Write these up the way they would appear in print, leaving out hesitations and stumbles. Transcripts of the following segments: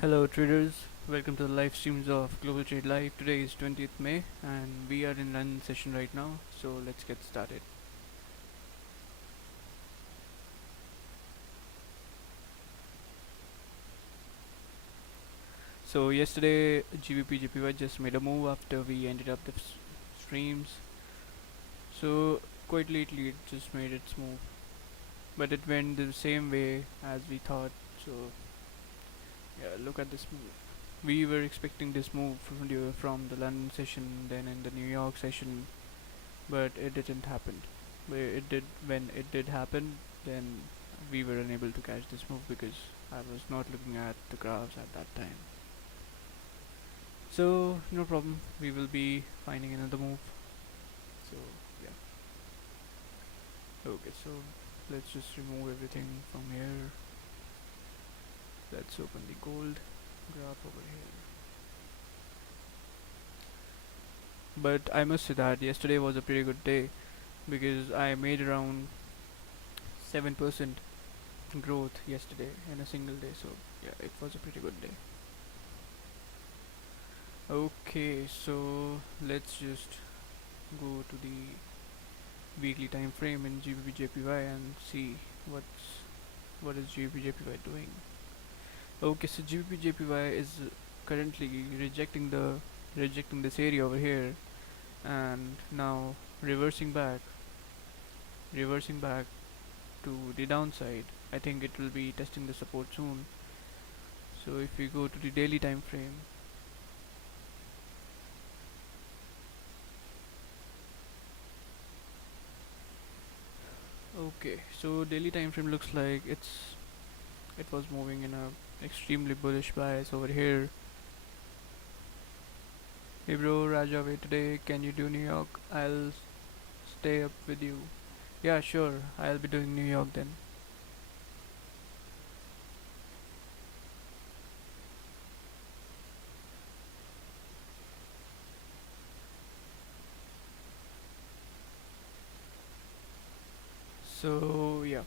Hello traders, welcome to the live streams of Global Trade Live. Today is 20th May and we are in London session right now, so let's get started. So yesterday GBP JPY just made a move after we ended up the streams. So quite lately it just made its move, but it went the same way as we thought. So yeah, look at this move. We were expecting this move from the London session, then in the New York session, but it didn't happen. When it did happen, then we were unable to catch this move because I was not looking at the graphs at that time. So no problem, we will be finding another move. So yeah. Okay, so let's just remove everything from here. Let's open the gold graph over here. But I must say that yesterday was a pretty good day because I made around 7% growth yesterday in a single day. So yeah, it was a pretty good day. Okay, so let's just go to the weekly time frame in GBP JPY and see what is GBP JPY doing. Okay, so GBP JPY is currently rejecting this area over here, and now reversing back to the downside. I think it will be testing the support soon. So if we go to the daily time frame, okay, so daily time frame looks like it was moving in a extremely bullish bias over here. Hey bro, Raja, wait today. Can you do New York? I'll stay up with you. Yeah, sure. I'll be doing New York then. So yeah,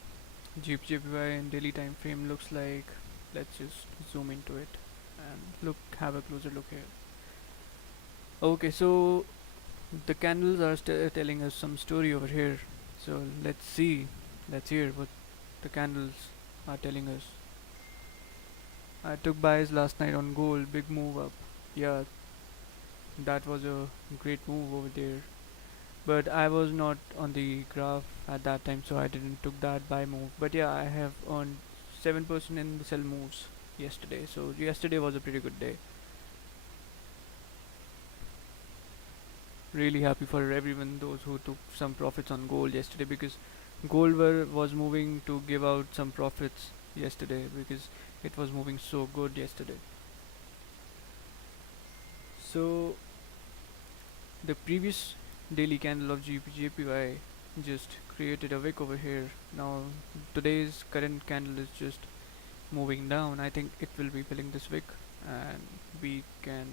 GPY in daily time frame looks like. Let's just zoom into it and have a closer look here. Okay, so the candles are telling us some story over here. So let's hear what the candles are telling us. I took buys last night on gold, big move up. Yeah, that was a great move over there. But I was not on the graph at that time, so I didn't took that buy move. But yeah, I have earned 7% in the sell moves yesterday. So yesterday was a pretty good day. Really happy for everyone those who took some profits on gold yesterday because was moving to give out some profits yesterday because it was moving so good yesterday. So the previous daily candle of GPY just created a wick over here. Now today's current candle is just moving down. I think it will be filling this wick and we can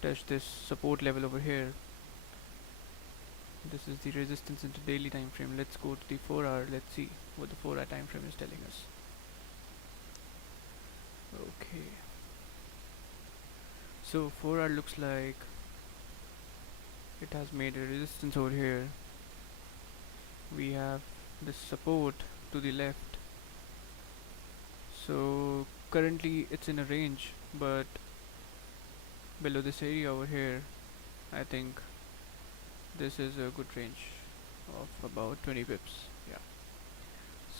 touch this support level over here. This is the resistance into daily time frame. Let's go to the 4 hour. Let's see what the 4 hour time frame is telling us. Okay, so 4 hour looks like it has made a resistance over here. We have this support to the left. So currently it's in a range, but below this area over here, I think this is a good range of about 20 pips. Yeah.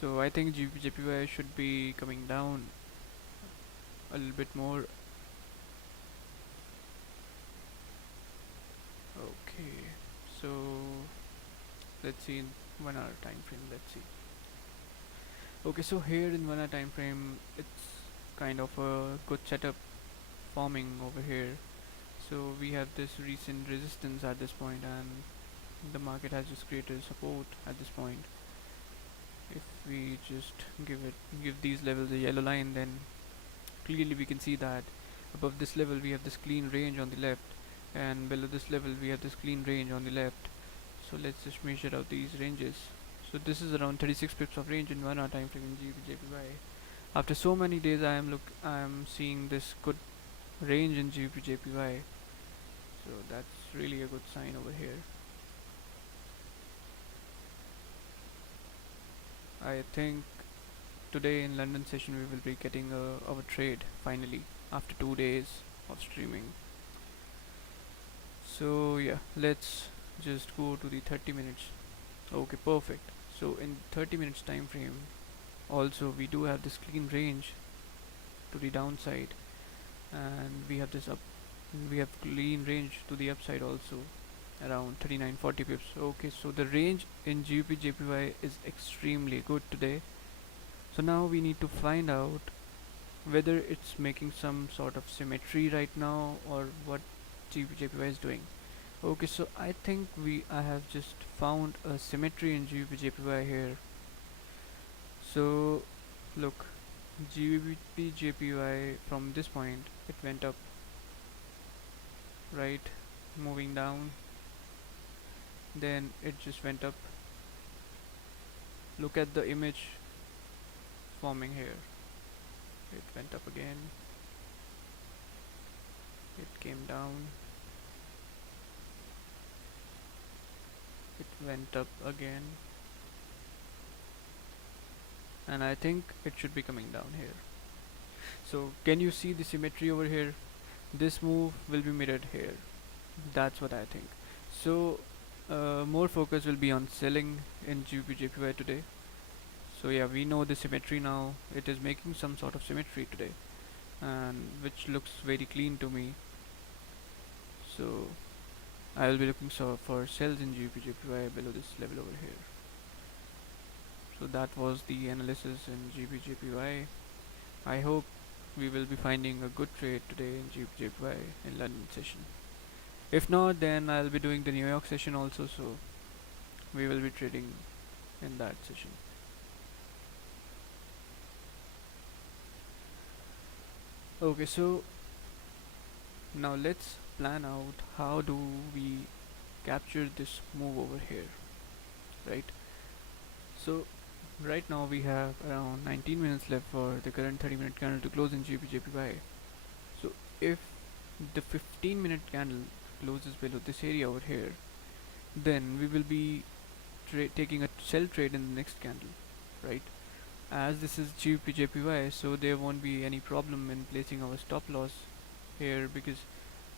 So I think JPY should be coming down a little bit more. Okay, so let's see in 1 hour time frame. Let's see. Okay, so here in 1 hour time frame, it's kind of a good setup forming over here. So we have this recent resistance at this point, and the market has just created support at this point. If we just give these levels a yellow line, then clearly we can see that above this level we have this clean range on the left, and below this level we have this clean range on the left. So let's just measure out these ranges. So this is around 36 pips of range in 1 hour time frame in GBP JPY. After so many days, I am seeing this good range in GBPJPY, so that's really a good sign over here. I think today in London session we will be getting our trade finally after 2 days of streaming. So yeah, let's just go to the 30 minutes. Okay, perfect. So in 30 minutes time frame, also we do have this clean range to the downside, and we have clean range to the upside also, around 39-40 pips. Okay, so the range in GBP is extremely good today. So now we need to find out whether it's making some sort of symmetry right now or what GBP is doing. Okay, so I think I have just found a symmetry in GBP here. So look, GBP from this point it went up, right, moving down, then it just went up. Look at the image forming here. It went up again, it came down, it went up again, and I think it should be coming down here. So can you see the symmetry over here? This move will be mirrored here. That's what I think. So more focus will be on selling in GBPJPY today. So yeah, we know the symmetry now. It is making some sort of symmetry today, and which looks very clean to me. So I will be looking for sells in GBPJPY below this level over here. So that was the analysis in GBPJPY. I hope we will be finding a good trade today in GBPJPY in London session. If not, then I'll be doing the New York session also, so we will be trading in that session. Okay, so now let's plan out how do we capture this move over here, right? So right now we have around 19 minutes left for the current 30-minute candle to close in GBPJPY. So if the 15-minute candle closes below this area over here, then we will be taking a sell trade in the next candle, right? As this is GBPJPY, so there won't be any problem in placing our stop loss here, because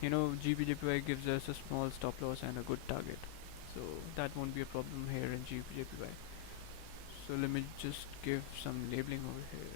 GBPJPY gives us a small stop loss and a good target, so that won't be a problem here in GBPJPY. So let me just give some labeling over here.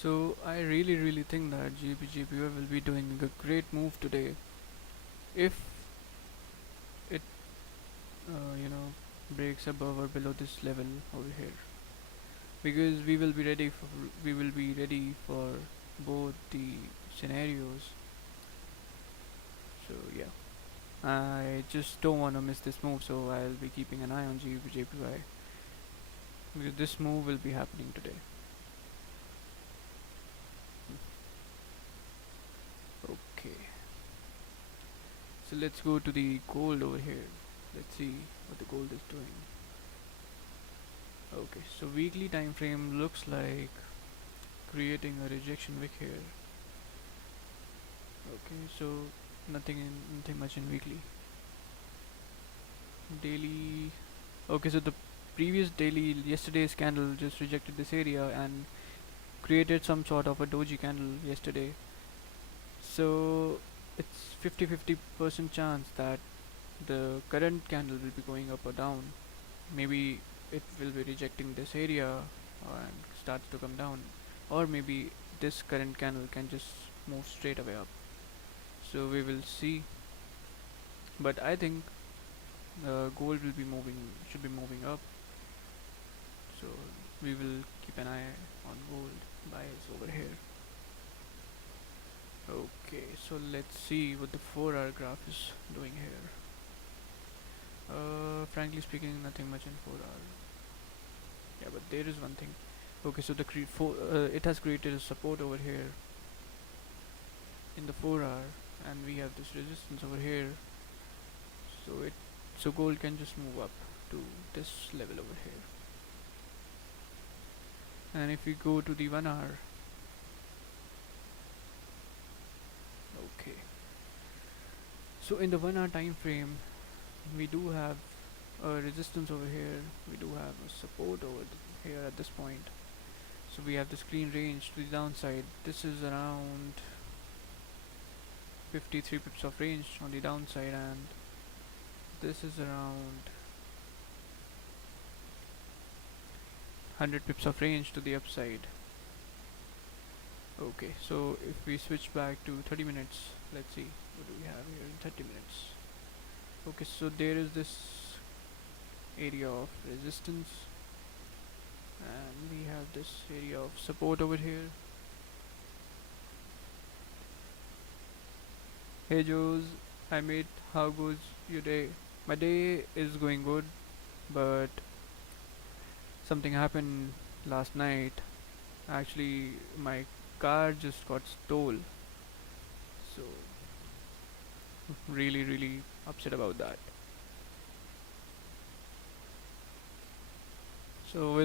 So I really think that GBPJPY will be doing a great move today if it breaks above or below this level over here, because we will be ready for both the scenarios. So yeah, I just don't want to miss this move, so I'll be keeping an eye on GBPJPY because this move will be happening today. Okay, so let's go to the gold over here. Let's see what the gold is doing. Okay, so weekly time frame looks like creating a rejection wick here. Okay, so nothing much in weekly. Daily. Okay, so the previous daily, yesterday's candle just rejected this area and created some sort of a doji candle yesterday. So it's 50-50% chance that the current candle will be going up or down. Maybe it will be rejecting this area and starts to come down, or maybe this current candle can just move straight away up. So we will see, but I think gold will be moving, should be moving up. So we will keep an eye on gold buys over here. Okay, so let's see what the 4-hour graph is doing here. Frankly speaking, nothing much in 4 hour. Yeah, but there is one thing. Okay, so it has created a support over here in the 4 hour, and we have this resistance over here. So gold can just move up to this level over here. And if we go to the 1 hour, okay. So in the 1 hour time frame, we do have a resistance over here. We do have a support over here at this point. So we have this clean range to the downside. This is around 53 pips of range on the downside, and this is around 100 pips of range to the upside. Okay, so if we switch back to 30 minutes, let's see what do we have here in 30 minutes. Okay, so there is this area of resistance, and we have this area of support over here. Hey Joes, hi mate, how goes your day? My day is going good, but something happened last night. Actually, my car just got stolen, so really upset about that. So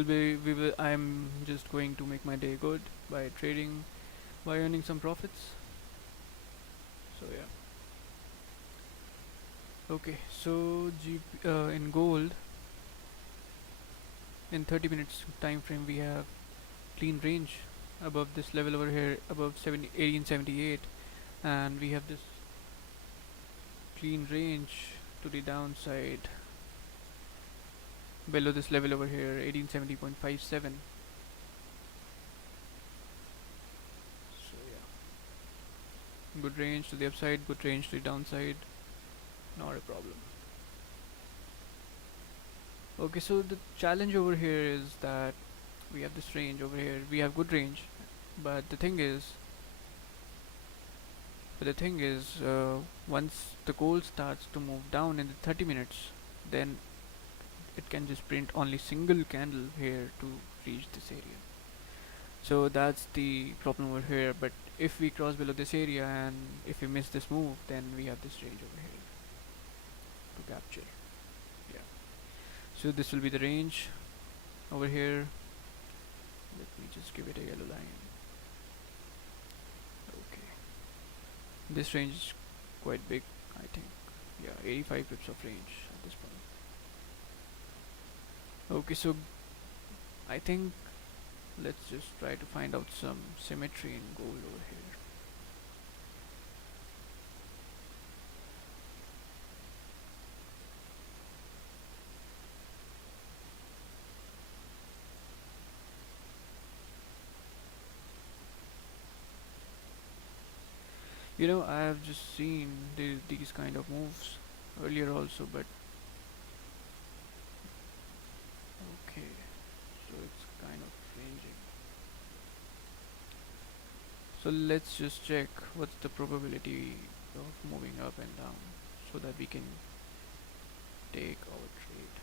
I'm just going to make my day good by trading, by earning some profits. So yeah. Okay, so in gold, in 30 minutes time frame, we have clean range above this level over here, above 1878, and we have this clean range to the downside below this level over here, 1870.57. So yeah, good range to the upside, good range to the downside, not a problem. Okay, so the challenge over here is that we have this range over here, we have good range, but the thing is, once the gold starts to move down in the 30 minutes, then it can just print only single candle here to reach this area. So that's the problem over here. But if we cross below this area and if we miss this move, then we have this range over here to capture. Yeah. So this will be the range over here. Let me just give it a yellow line. Okay. This range is quite big, I think. Yeah, 85 pips of range at this point. Okay, so I think let's just try to find out some symmetry in gold over here. You know, I have just seen these kind of moves earlier also, but okay, so it's kind of ranging. So let's just check what's the probability of moving up and down so that we can take our trade.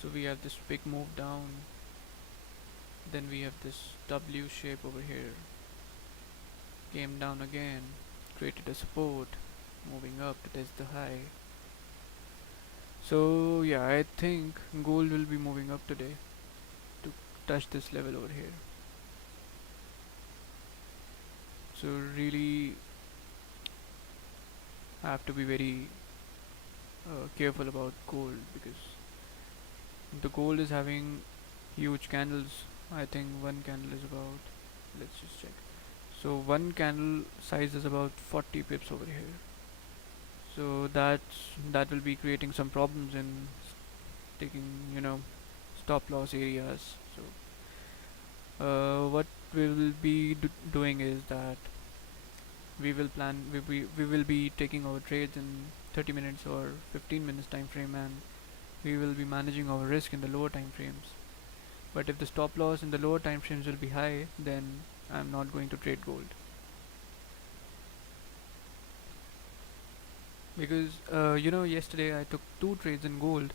So we have this big move down, then we have this W shape over here, came down again, created a support, moving up to test the high. So yeah, I think gold will be moving up today to touch this level over here. So really have to be very careful about gold, because the gold is having huge candles. I think one candle is about, let's just check. So one candle size is about 40 pips over here. So that will be creating some problems in taking, stop loss areas. So what we will be doing is that we will be taking our trades in 30 minutes or 15 minutes time frame, and we will be managing our risk in the lower time frames. But if the stop loss in the lower time frames will be high, then I'm not going to trade gold. Because yesterday I took two trades in gold.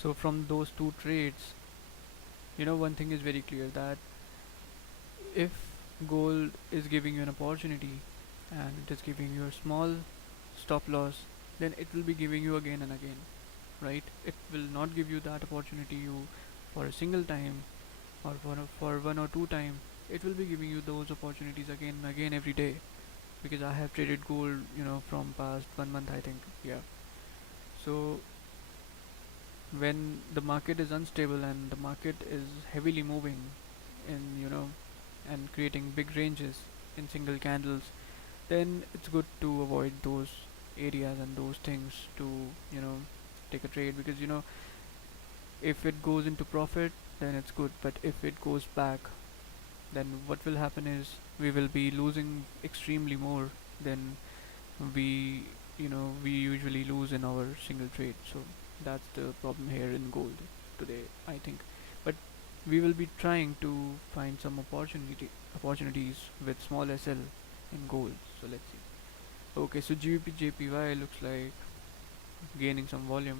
So from those two trades, one thing is very clear, that if gold is giving you an opportunity and it is giving you a small stop loss, then it will be giving you again and again, right? It will not give you that opportunity you for a single time, or for one or two time. It will be giving you those opportunities again and again every day, because I have traded gold, from past 1 month, I think. Yeah. So when the market is unstable and the market is heavily moving in, and creating big ranges in single candles, then it's good to avoid those areas and those things to, you know, take a trade. Because, if it goes into profit, then it's good, but if it goes back, then what will happen is we will be losing extremely more than we we usually lose in our single trade. So that's the problem here in gold today, I think. But we will be trying to find some opportunities with small SL in gold. So let's see. Okay, so GBP looks like gaining some volume.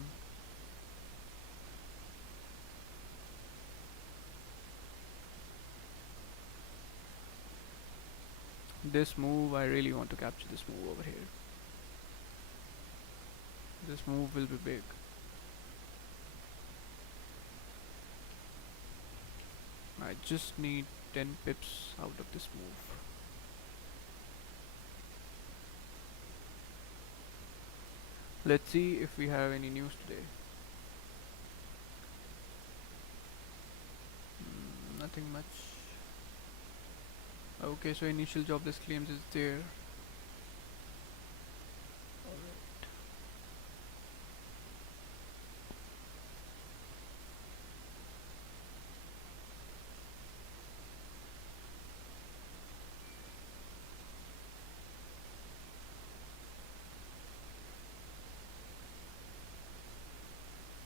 This move, I really want to capture this move over here. This move will be big. I just need 10 pips out of this move. Let's see if we have any news today. Nothing much. Okay, so initial jobless claims is there. Alright.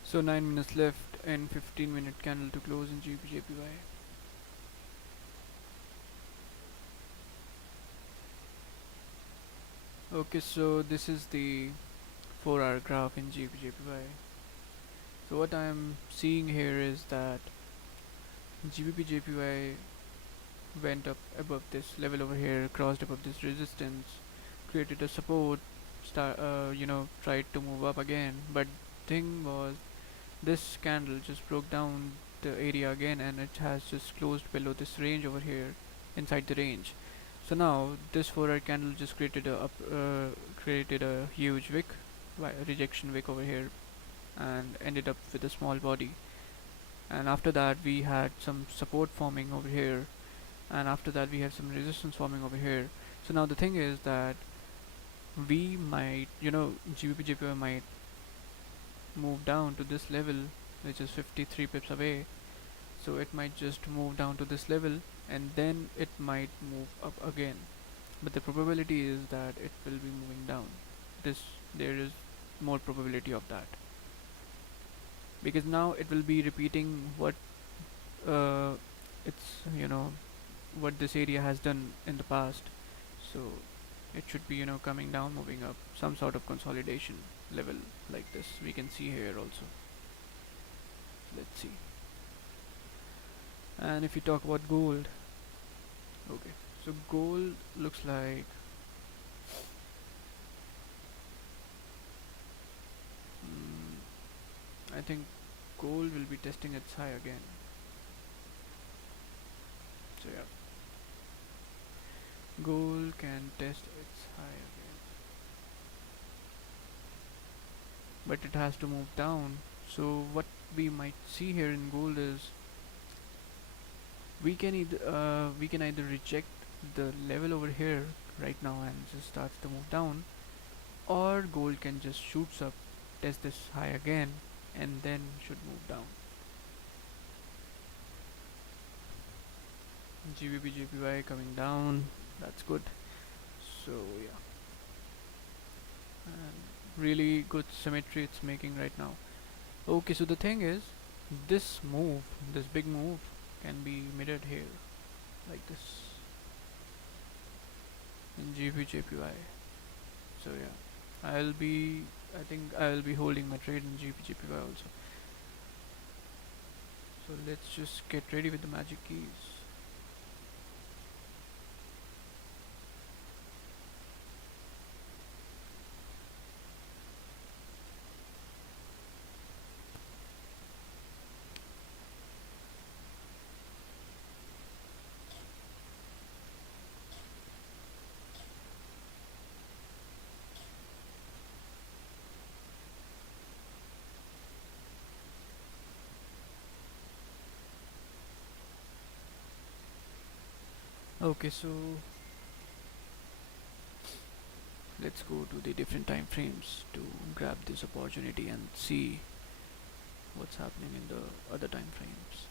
So 9 minutes left and 15-minute candle to close in GBJPY. Okay, so this is the 4-hour graph in GBJPY. So what I am seeing here is that GBP went up above this level over here, crossed above this resistance, created a support, tried to move up again. But thing was, this candle just broke down the area again, and it has just closed below this range over here, inside the range. So now this 4-hour candle just created a huge wick, rejection wick over here, and ended up with a small body. And after that we had some support forming over here, and after that we have some resistance forming over here. So now the thing is that we might, GBP might move down to this level, which is 53 pips away. So it might just move down to this level, and then it might move up again. But the probability is that it will be moving down. There is more probability of that, because now it will be repeating what uh, it's what this area has done in the past. So it should be coming down, moving up, some sort of consolidation level like this we can see here also. Let's see. And if you talk about gold, okay, so gold looks like I think gold will be testing its high again. So yeah, gold can test its high again, but it has to move down. So what we might see here in gold is we can either reject the level over here right now and just starts to move down, or gold can just shoots up, test this high again, and then should move down. GBP JPY coming down, that's good. So So yeah, and really good symmetry it's making right now. Okay, so the thing is, this move, this big move, can be mirrored here like this in GBJPY. So yeah, I think I'll be holding my trade in GBJPY also. So let's just get ready with the magic keys. Okay, so let's go to the different time frames to grab this opportunity and see what's happening in the other time frames.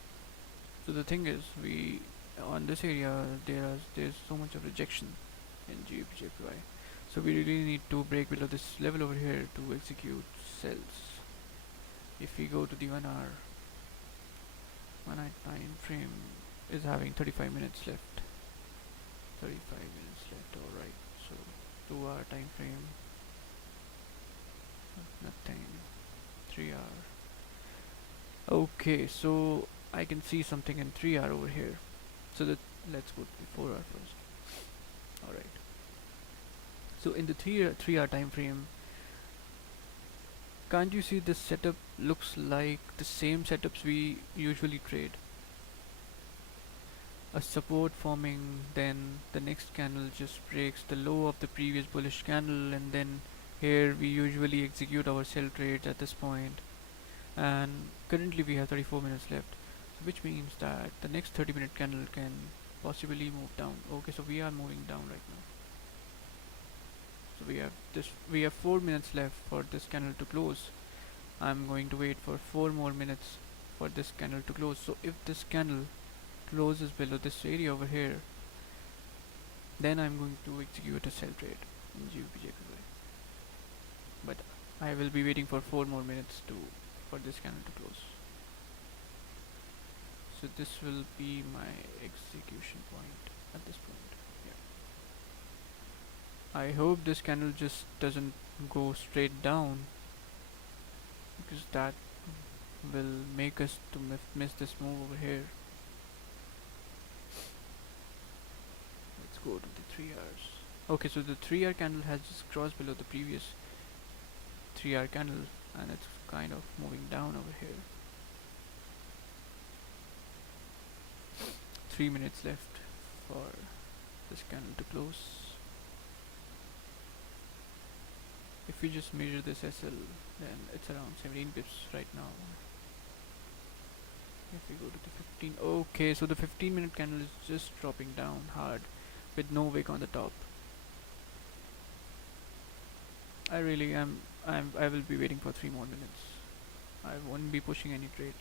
So the thing is, we on this area there's so much of rejection in GBJPY. So we really need to break below this level over here to execute sells. If we go to the 1 hour time frame is having 35 minutes left. 35 minutes left. All right. So 2 hour time frame, nothing. 3 hour. Okay, so I can see something in 3 hour over here. So that let's go to the 4 hour first. All right. So in the 3 hour time frame, can't you see this setup looks like the same setups we usually trade? A support forming, then the next candle just breaks the low of the previous bullish candle, and then here we usually execute our sell trades at this point. And currently we have 34 minutes left, which means that the next 30-minute candle can possibly move down. Okay, so we are moving down right now. So we have 4 minutes left for this candle to close. I'm going to wait for 4 more minutes for this candle to close. So if this candle closes below this area over here, then I'm going to execute a sell trade in GBPJPY. But I will be waiting for 4 more minutes for this candle to close. So this will be my execution point at this point. Yeah. I hope this candle just doesn't go straight down, because that will make us to miss this move over here. Let's go to the 3 hours. Okay, so the 3 hour candle has just crossed below the previous 3 hour candle, and it's kind of moving down over here. 3 minutes left for this candle to close. If we just measure this SL, then it's around 17 pips right now. If we go to the 15, okay, so the 15-minute candle is just dropping down hard with no wick on the top. I will be waiting for 3 more minutes. I won't be pushing any trades.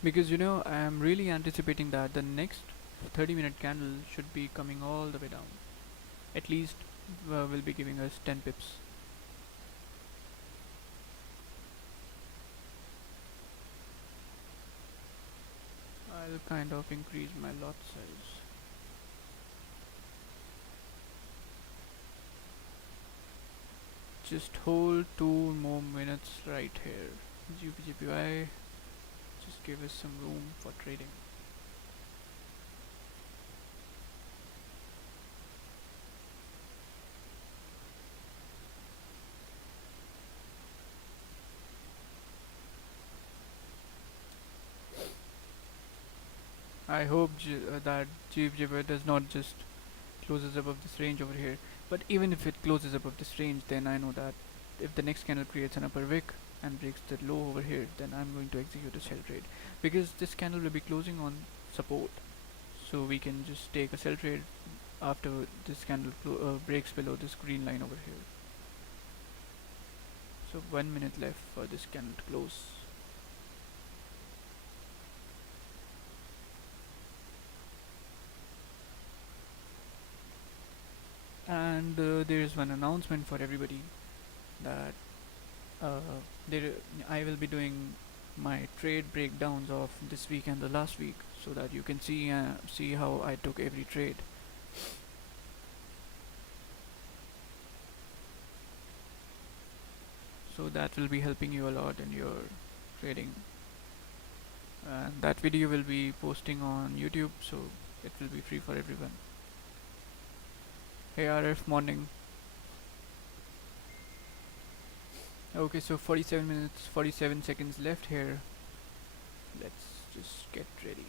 Because I am really anticipating that the next 30-minute candle should be coming all the way down. At least will be giving us 10 pips. I'll kind of increase my lot size. Just hold 2 more minutes right here. GPGPI, just give us some room for trading. I hope that GPGPI does not just closes above this range over here. But even if it closes above this range, then I know that if the next candle creates an upper wick, and breaks the low over here, then I'm going to execute a sell trade, because this candle will be closing on support, so we can just take a sell trade after this candle breaks below this green line over here. So 1 minute left for this candle to close. And there is one announcement for everybody, that uh, there I will be doing my trade breakdowns of this week and the last week, so that you can see how I took every trade. So that will be helping you a lot in your trading, and that video will be posting on YouTube, so it will be free for everyone. Hey RF, morning. Okay, so 47 minutes 47 seconds left here. Let's just get ready.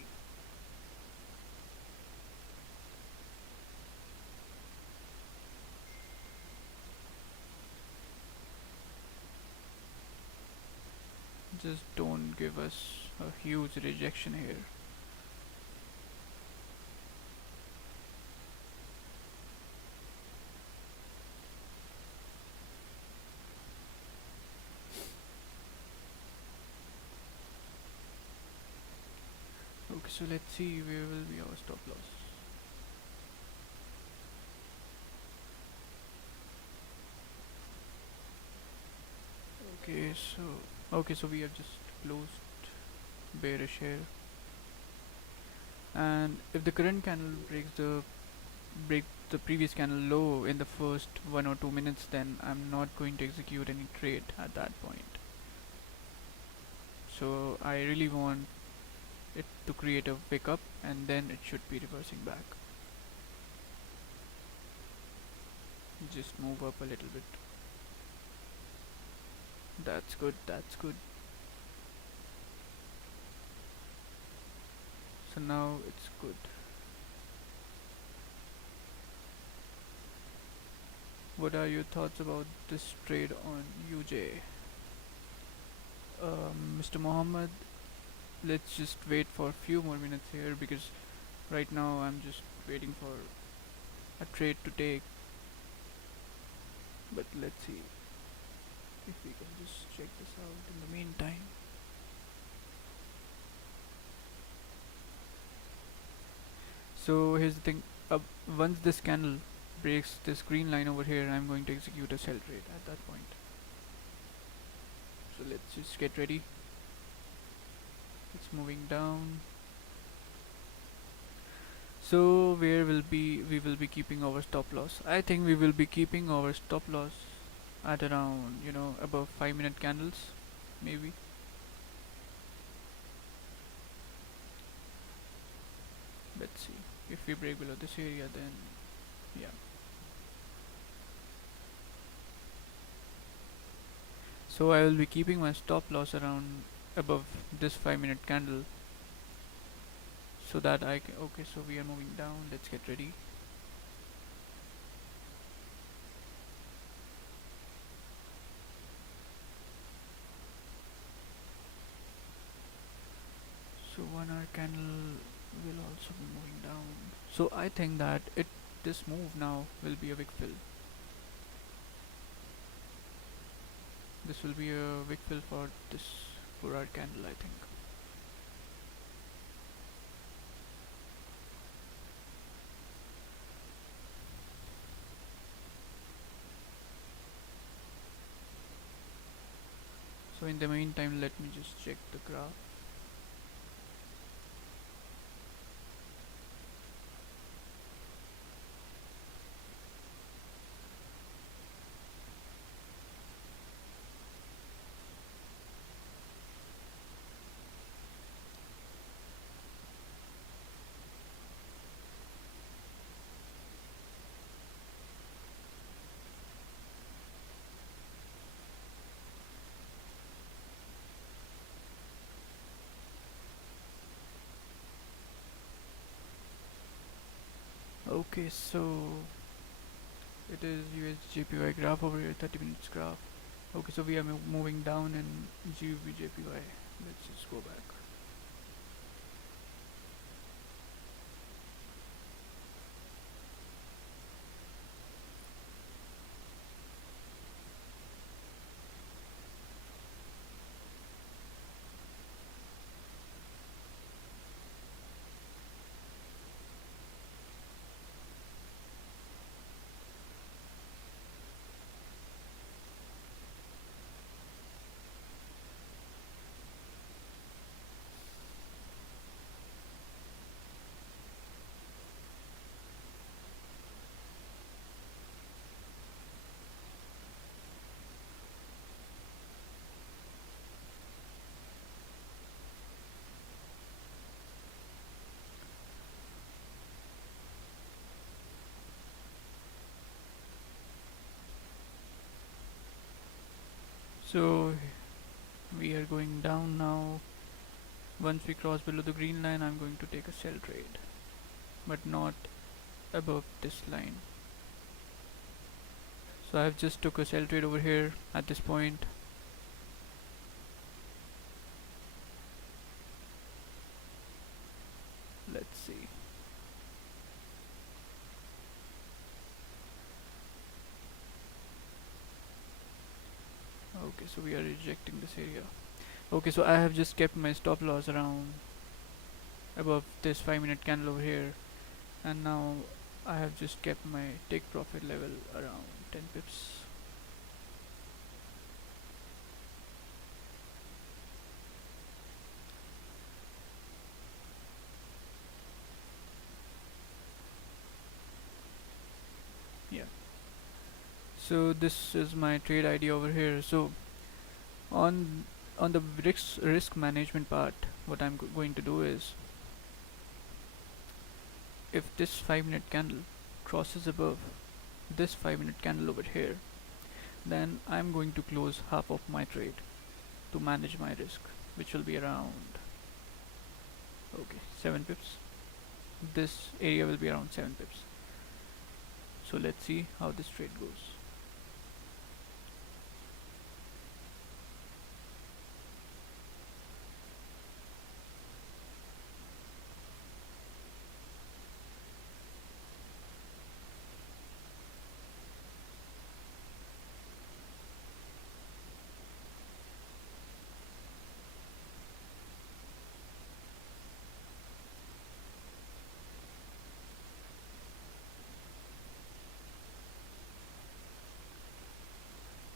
Just don't give us a huge rejection here. Okay, so let's see where will be our stop loss. Okay, so we have just closed bearish here, and if the current candle break the previous candle low in the first 1 or 2 minutes, then I'm not going to execute any trade at that point. So I really want it to create a wick up, and then it should be reversing back. Just move up a little bit. That's good, that's good. So now it's good. What are your thoughts about this trade on UJ? Mr. Mohammed, let's just wait for a few more minutes here, because right now I'm just waiting for a trade to take. But let's see if we can just check this out in the meantime. So here's the thing, once this candle breaks this green line over here, I'm going to execute a sell trade at that point. So let's just get ready. It's moving down. So we will be keeping our stop loss. I think we will be keeping our stop loss at around, above 5 minute candles, maybe. Let's see. If we break below this area, then yeah. So I will be keeping my stop loss around above this 5 minute candle, so that I can. Okay, so we are moving down. Let's get ready. So 1 hour candle will also be moving down. So I think that this move now will be a wick fill. This will be a wick fill for this 4 hour candle, I think. So in the meantime, let me just check the graph. Okay, so it is USJPY graph over here, 30 minutes graph. Okay, so we are moving down in GBJPY. Let's just go back. So we are going down now. Once we cross below the green line, I'm going to take a sell trade, but not above this line. So I've just took a sell trade over here at this point. Let's see. Okay, so we are rejecting this area. Okay, so I have just kept my stop loss around above this 5-minute candle over here, and now I have just kept my take profit level around 10 pips. Yeah. So this is my trade idea over here. So on the risk management part, what I'm going to do is, if this 5-minute candle crosses above this 5-minute candle over here, then I'm going to close half of my trade to manage my risk, which will be around, okay, 7 pips. This area will be around 7 pips. So let's see how this trade goes.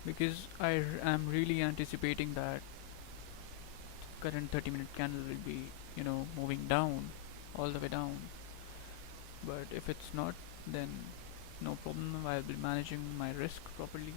Because I am really anticipating that current 30-minute candle will be, moving down, all the way down. But if it's not, then no problem, I'll be managing my risk properly.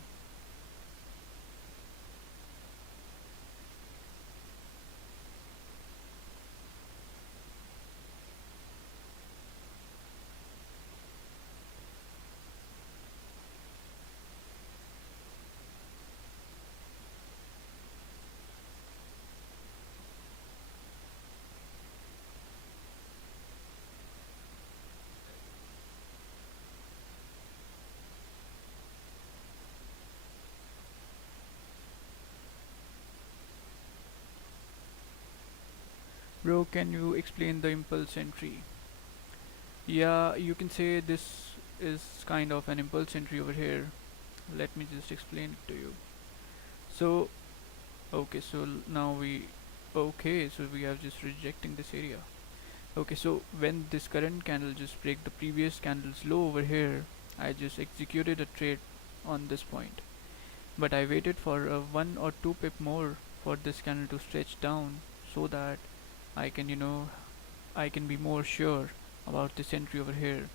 Bro, can you explain the impulse entry? Yeah, you can say this is kind of an impulse entry over here. Let me just explain it to you. So, okay, so now okay, so we are just rejecting this area. Okay, so when this current candle just break the previous candle's low over here, I just executed a trade on this point. But I waited for a 1 or 2 pip more for this candle to stretch down, so that I can, I can be more sure about this entry over here.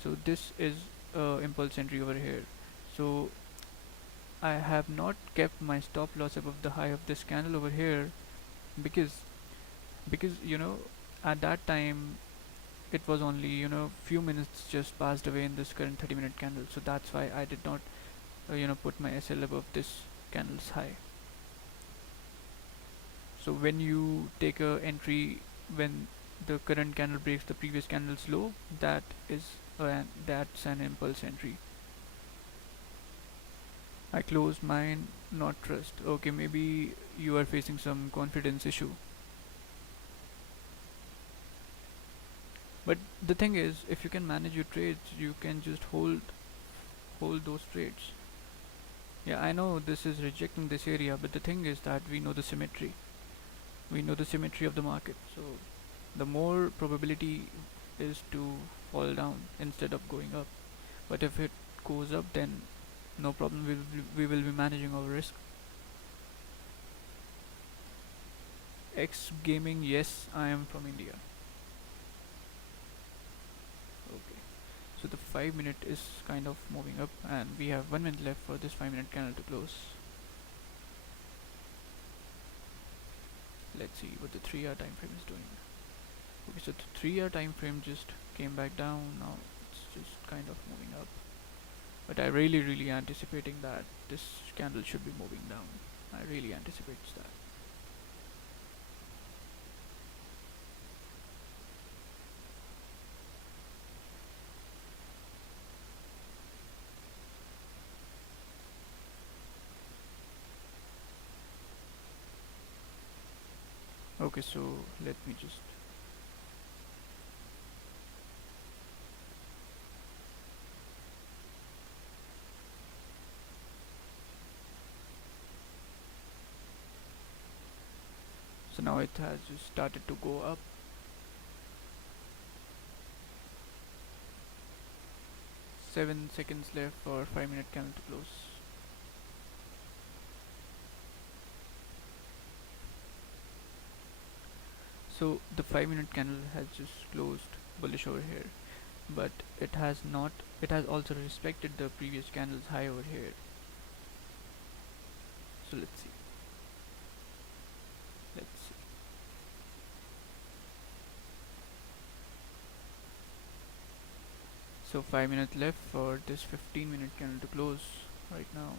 So this is impulse entry over here. So I have not kept my stop loss above the high of this candle over here, because at that time it was only, few minutes just passed away in this current 30-minute candle. So that's why I did not put my SL above this candle's high. So when you take a entry when the current candle breaks the previous candle's low, that's an impulse entry. I closed mine, not trust. Okay, maybe you are facing some confidence issue. But the thing is, if you can manage your trades, you can just hold those trades. Yeah, I know this is rejecting this area, but the thing is that we know the symmetry. We know the symmetry of the market. So the more probability is to fall down instead of going up. But if it goes up, then no problem. We will be managing our risk. X gaming, yes, I am from India. Okay. So the 5 minute is kind of moving up, and we have 1 minute left for this 5 minute candle to close. Let's see what the 3 hour time frame is doing. Okay, so the 3 hour time frame just came back down. Now it's just kind of moving up. But I really anticipating that this candle should be moving down. I really anticipate that. Okay, so let me just. So now it has just started to go up. 7 seconds left for 5 minute candle to close. So the 5 minute candle has just closed bullish over here, but it has not. It has also respected the previous candle's high over here. So let's see. Let's see. So 5 minutes left for this 15 minute candle to close right now.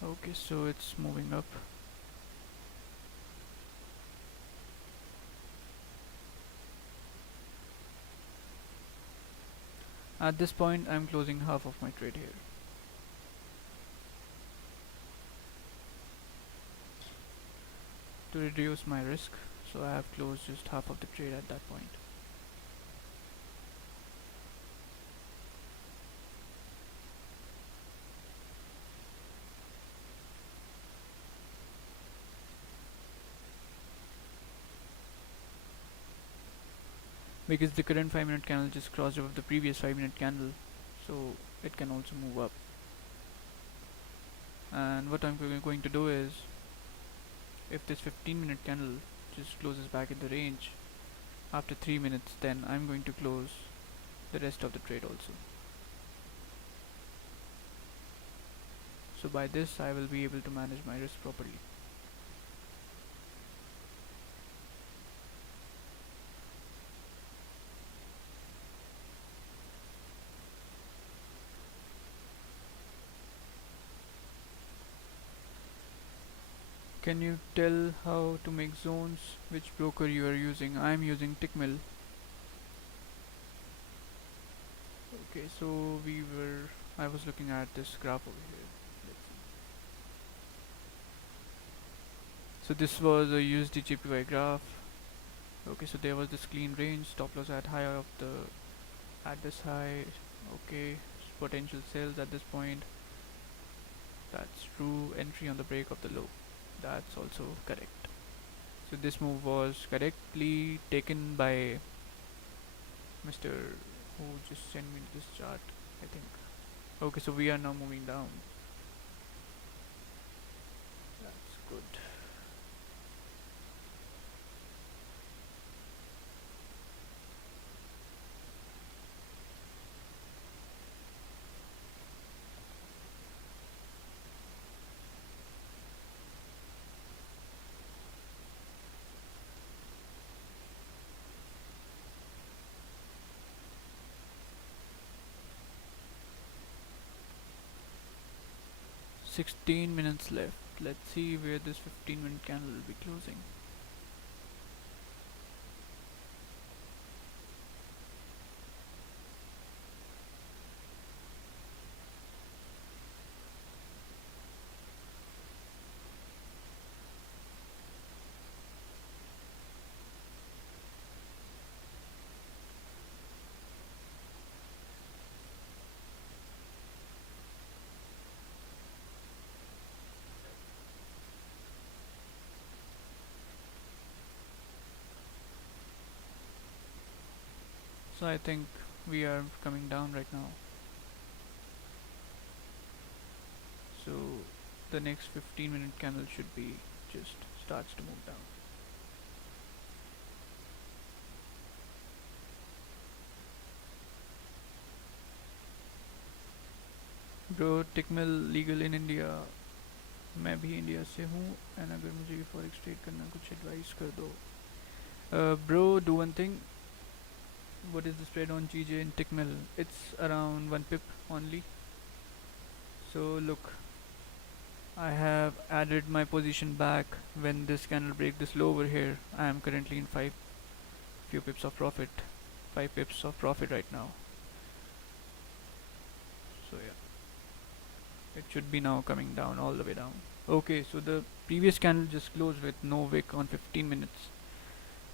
Okay, so it's moving up. At this point, I'm closing half of my trade here. To reduce my risk, so I have closed just half of the trade at that point. Because the current 5 minute candle just crossed above the previous 5 minute candle, so it can also move up. And what I'm going to do is, if this 15 minute candle just closes back in the range after 3 minutes, then I'm going to close the rest of the trade also. So by this I will be able to manage my risk properly. Can you tell how to make zones? Which broker you are using? I am using Tickmill. Okay, so I was looking at this graph over here. Let's see. So this was a USD JPY graph. Okay, so there was this clean range, stop loss at high of the at this high. Okay, potential sales at this point. That's true. Entry on the break of the low. That's also correct. So this move was correctly taken by Mr. who just sent me this chart, I think. Okay, so we are now moving down. That's good. 16 minutes left. Let's see where this 15-minute candle will be closing. So I think we are coming down right now. So the next 15-minute candle should be just starts to move down. Bro Tickmill legal in India. मैं भी India से हूँ and अगर मुझे ये forex trade करना कुछ advice कर दो. Bro, do one thing. What is the spread on GJ in Tickmill? It's around 1 pip only. So look, I have added my position back when this candle break this low over here. I am currently in 5 few pips of profit. 5 pips of profit right now. So yeah, it should be now coming down all the way down. Okay, so the previous candle just closed with no wick on 15 minutes.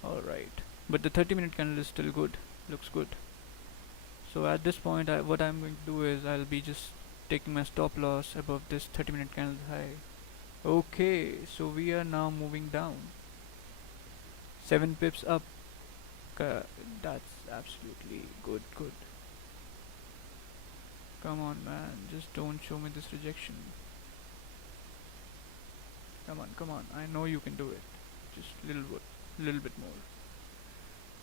Alright, but the 30-minute candle is still good, looks good. So at this point what I'm going to do is I'll be just taking my stop loss above this 30-minute candle high. Okay, so we are now moving down 7 pips up. That's absolutely good. Come on man, just don't show me this rejection. Come on, I know you can do it. Just little bit more.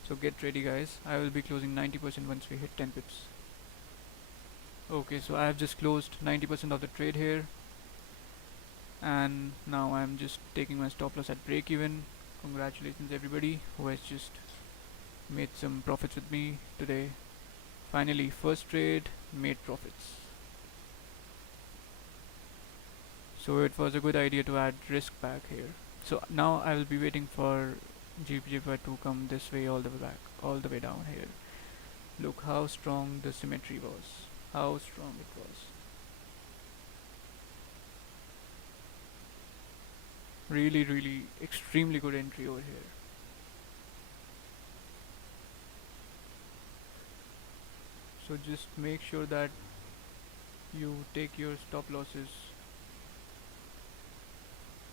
So get ready guys, I will be closing 90% once we hit 10 pips. Okay, so I have just closed 90% of the trade here, and now I'm just taking my stop loss at break even. Congratulations everybody who has just made some profits with me today. Finally, first trade made profits. So it was a good idea to add risk back here. So now I will be waiting for GBP to come this way all the way back, all the way down here. Look how strong the symmetry was, how strong it was. Really extremely good entry over here. So just make sure that you take your stop losses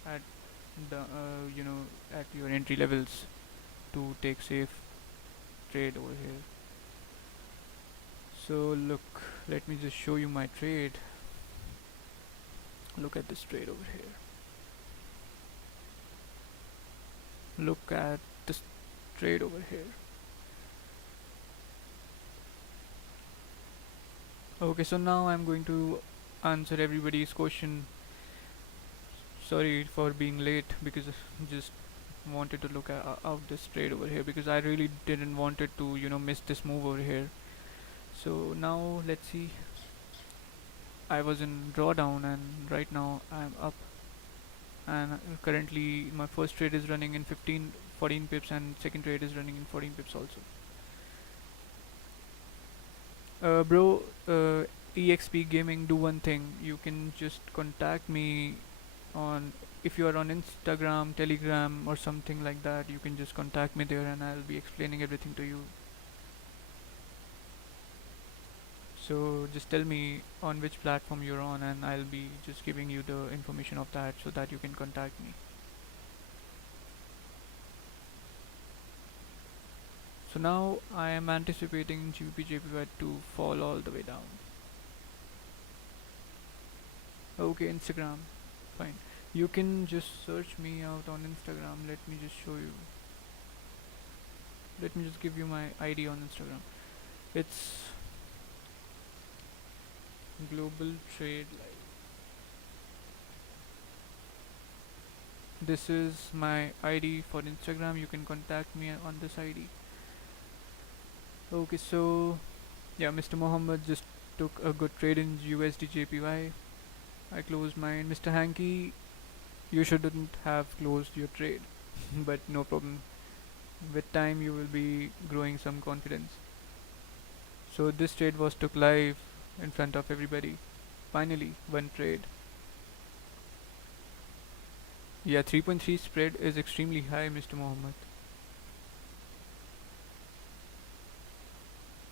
at the at your entry levels to take safe trade over here. So look, let me just show you my trade. Look at this trade over here. Look at this trade over here. Okay, so now I'm going to answer everybody's question. Sorry for being late because I just wanted to look out this trade over here because I really didn't wanted to miss this move over here. So now let's see. I was in drawdown and right now I'm up, and currently my first trade is running in 14 pips and second trade is running in 14 pips also. Bro, EXP Gaming, do one thing. You can just contact me on, if you are on Instagram, Telegram or something like that, you can just contact me there and I'll be explaining everything to you. So just tell me on which platform you're on and I'll be just giving you the information of that so that you can contact me. So now I am anticipating GBP to fall all the way down. Okay, Instagram, fine. You can just search me out on Instagram. Let me just show you. Let me just give you my ID on Instagram. It's Global Trade Live. This is my ID for Instagram. You can contact me on this ID. Okay, so yeah, Mr. Mohammed just took a good trade in USD JPY. I closed mine. Mr. Hanky, you shouldn't have closed your trade, but no problem. With time, you will be growing some confidence. So this trade was took live in front of everybody. Finally, one trade. Yeah, 3.3 spread is extremely high, Mr. Mohammed.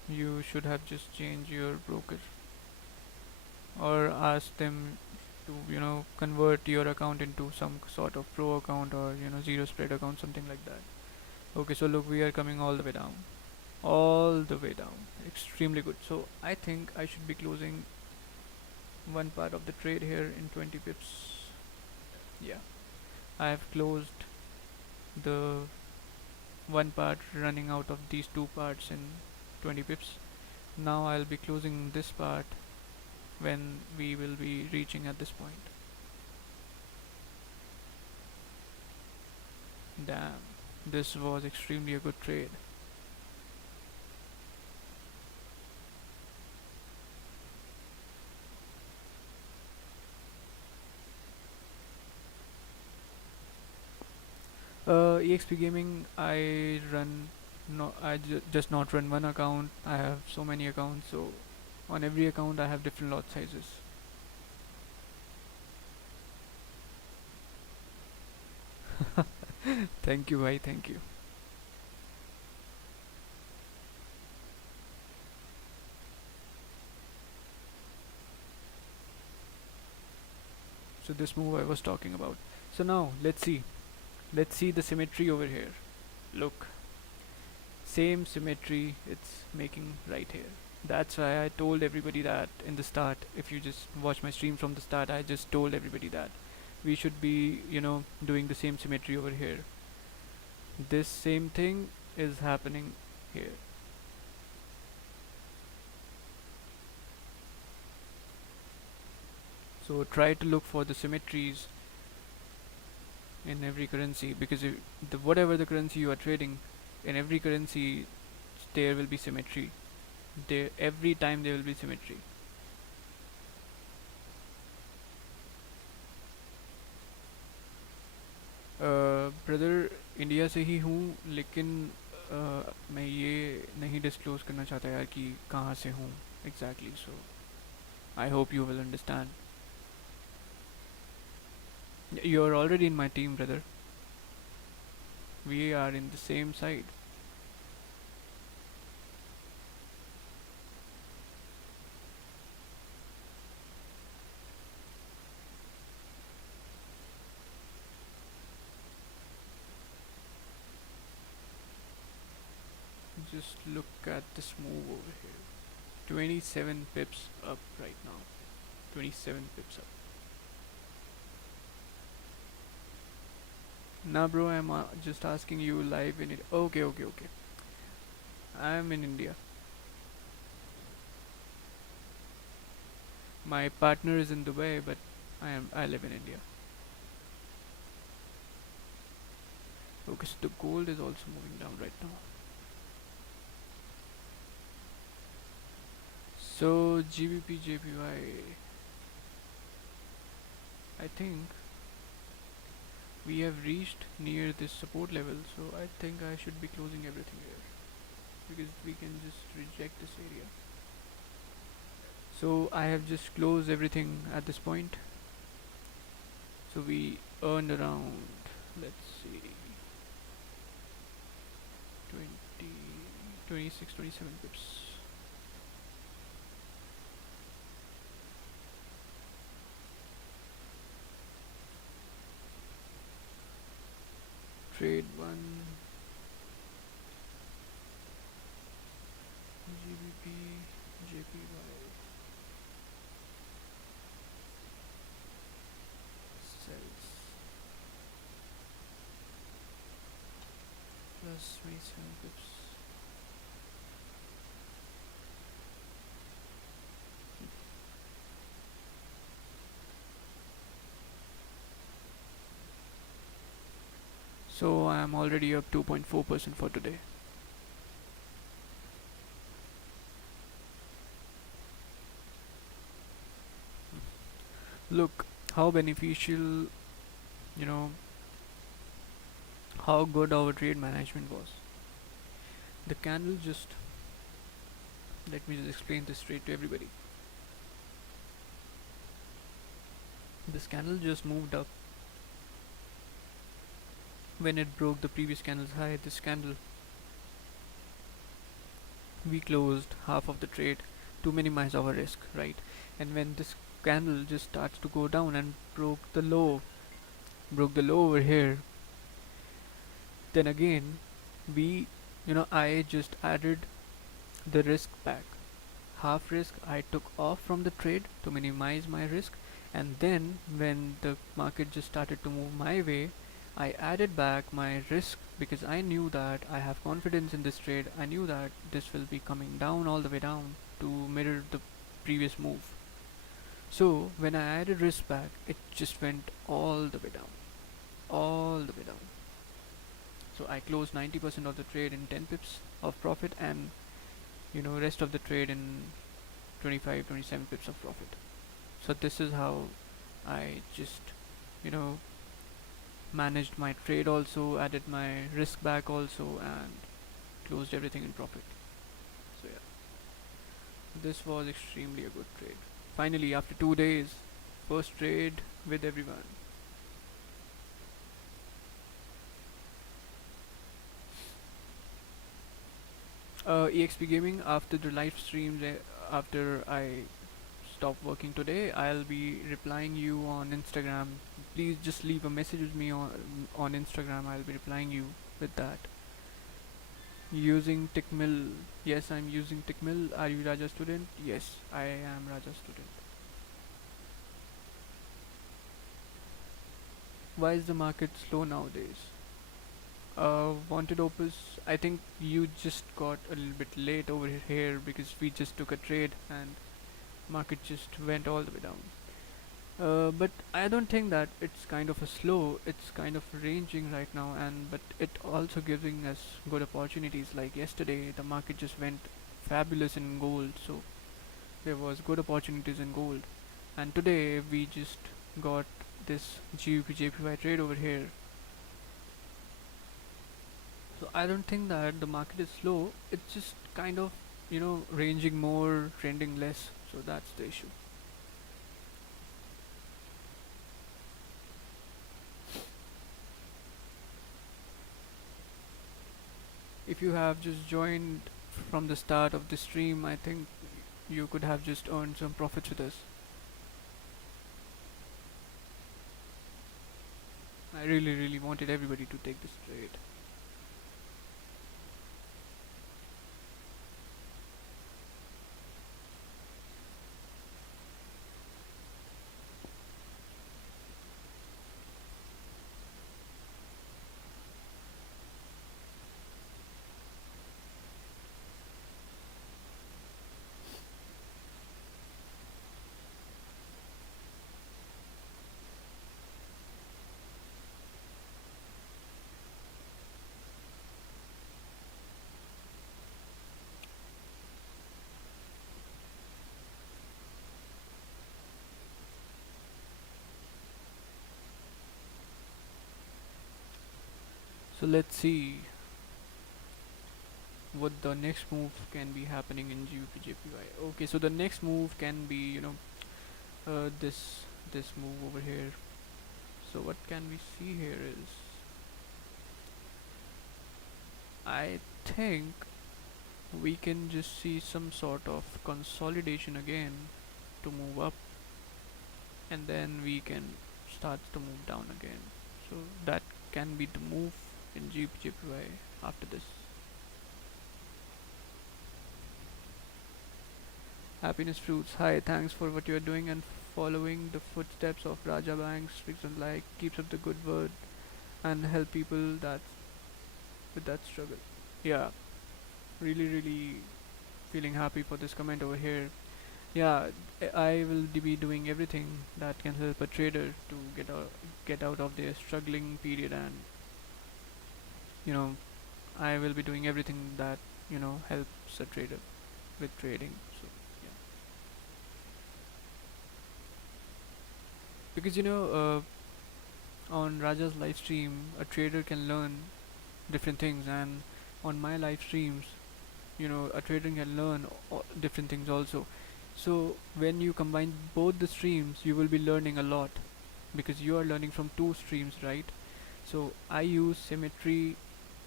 You should have just changed your broker or ask them to, convert your account into some sort of pro account or, zero spread account, something like that. Okay, so look, we are coming all the way down. All the way down. Extremely good. So I think I should be closing one part of the trade here in 20 pips. Yeah, I have closed the one part running out of these two parts in 20 pips. Now I'll be closing this part when we will be reaching at this point. Damn, this was extremely a good trade. EXP gaming, I run, no, just not run one account. I have so many accounts, so on every account I have different lot sizes. Thank you, bhai, thank you. So this move I was talking about. So now let's see the symmetry over here. Look, same symmetry it's making right here. That's why I told everybody that in the start. If you just watch my stream from the start, I just told everybody that we should be, doing the same symmetry over here. This same thing is happening here. So try to look for the symmetries in every currency, because if whatever the currency you are trading, in every currency there will be symmetry. There every time there will be symmetry. Brother India से ही हूँ, लेकिन मैं ये नहीं disclose करना चाहता यार कि कहाँ से हूँ exactly. So I hope you will understand. You are already in my team brother. We are in the same side. Just look at this move over here. 27 pips up right now. 27 pips up. Nah, bro, I'm just asking you live in it. Okay, okay, okay. I'm in India. My partner is in Dubai, but I live in India. Okay, so the gold is also moving down right now. So GBP JPY, I think we have reached near this support level, so I think I should be closing everything here, because we can just reject this area. So I have just closed everything at this point. So we earned around, let's see, 20, 26, 27 pips. Trade 1, GBP, JPY, sells, plus 27 pips. So I am already up 2.4% for today. Look how beneficial, you know, how good our trade management was. The candle just, let me just explain this straight to everybody. This candle just moved up when it broke the previous candle's high. This candle, we closed half of the trade to minimize our risk, right? And when this candle just starts to go down and broke the low over here, then again we, I just added the risk back. Half risk I took off from the trade to minimize my risk, and then when the market just started to move my way, I added back my risk because I knew that I have confidence in this trade. I knew that this will be coming down all the way down to mirror the previous move. So when I added risk back, it just went all the way down, all the way down. So I closed 90% of the trade in 10 pips of profit, and rest of the trade in 25 27 pips of profit. So this is how I just you know managed my trade, also added my risk back also, and closed everything in profit. So yeah, this was extremely a good trade. Finally, after 2 days, first trade with everyone. EXP Gaming, after the live stream, after I stop working today, I'll be replying you on Instagram. Please just leave a message with me on Instagram. I'll be replying you with that. Using Tickmill. Yes, I'm using Tickmill. Are you Raja student? Yes, I am Raja student. Why is the market slow nowadays? Wanted Opus, I think you just got a little bit late over here because we just took a trade and market just went all the way down. But I don't think that it's kind of a slow. It's kind of ranging right now, and but it also giving us good opportunities. Like yesterday, the market just went fabulous in gold, so there was good opportunities in gold. And today we just got this GBP JPY trade over here. So I don't think that the market is slow. It's just kind of ranging more, trending less. So that's the issue. If you have just joined from the start of the stream, I think you could have just earned some profits with us. I really, really wanted everybody to take this trade. So let's see what the next move can be happening in GBP/JPY. Okay, so the next move can be this move over here. So what can we see here is, I think we can just see some sort of consolidation again to move up, and then we can start to move down again. So that can be the move in GBP/JPY after this. Happiness Fruits, hi, thanks for what you're doing and following the footsteps of Raja Banks, speaks of like, keeps up the good word and help people that with that struggle. Yeah, really, really feeling happy for this comment over here. Yeah, I will be doing everything that can help a trader to get out of their struggling period, and you know, I will be doing everything that helps a trader with trading. So yeah. because on Raja's live stream a trader can learn different things, and on my live streams, a trader can learn different things also. So when you combine both the streams, you will be learning a lot, because you are learning from two streams, right? So I use symmetry,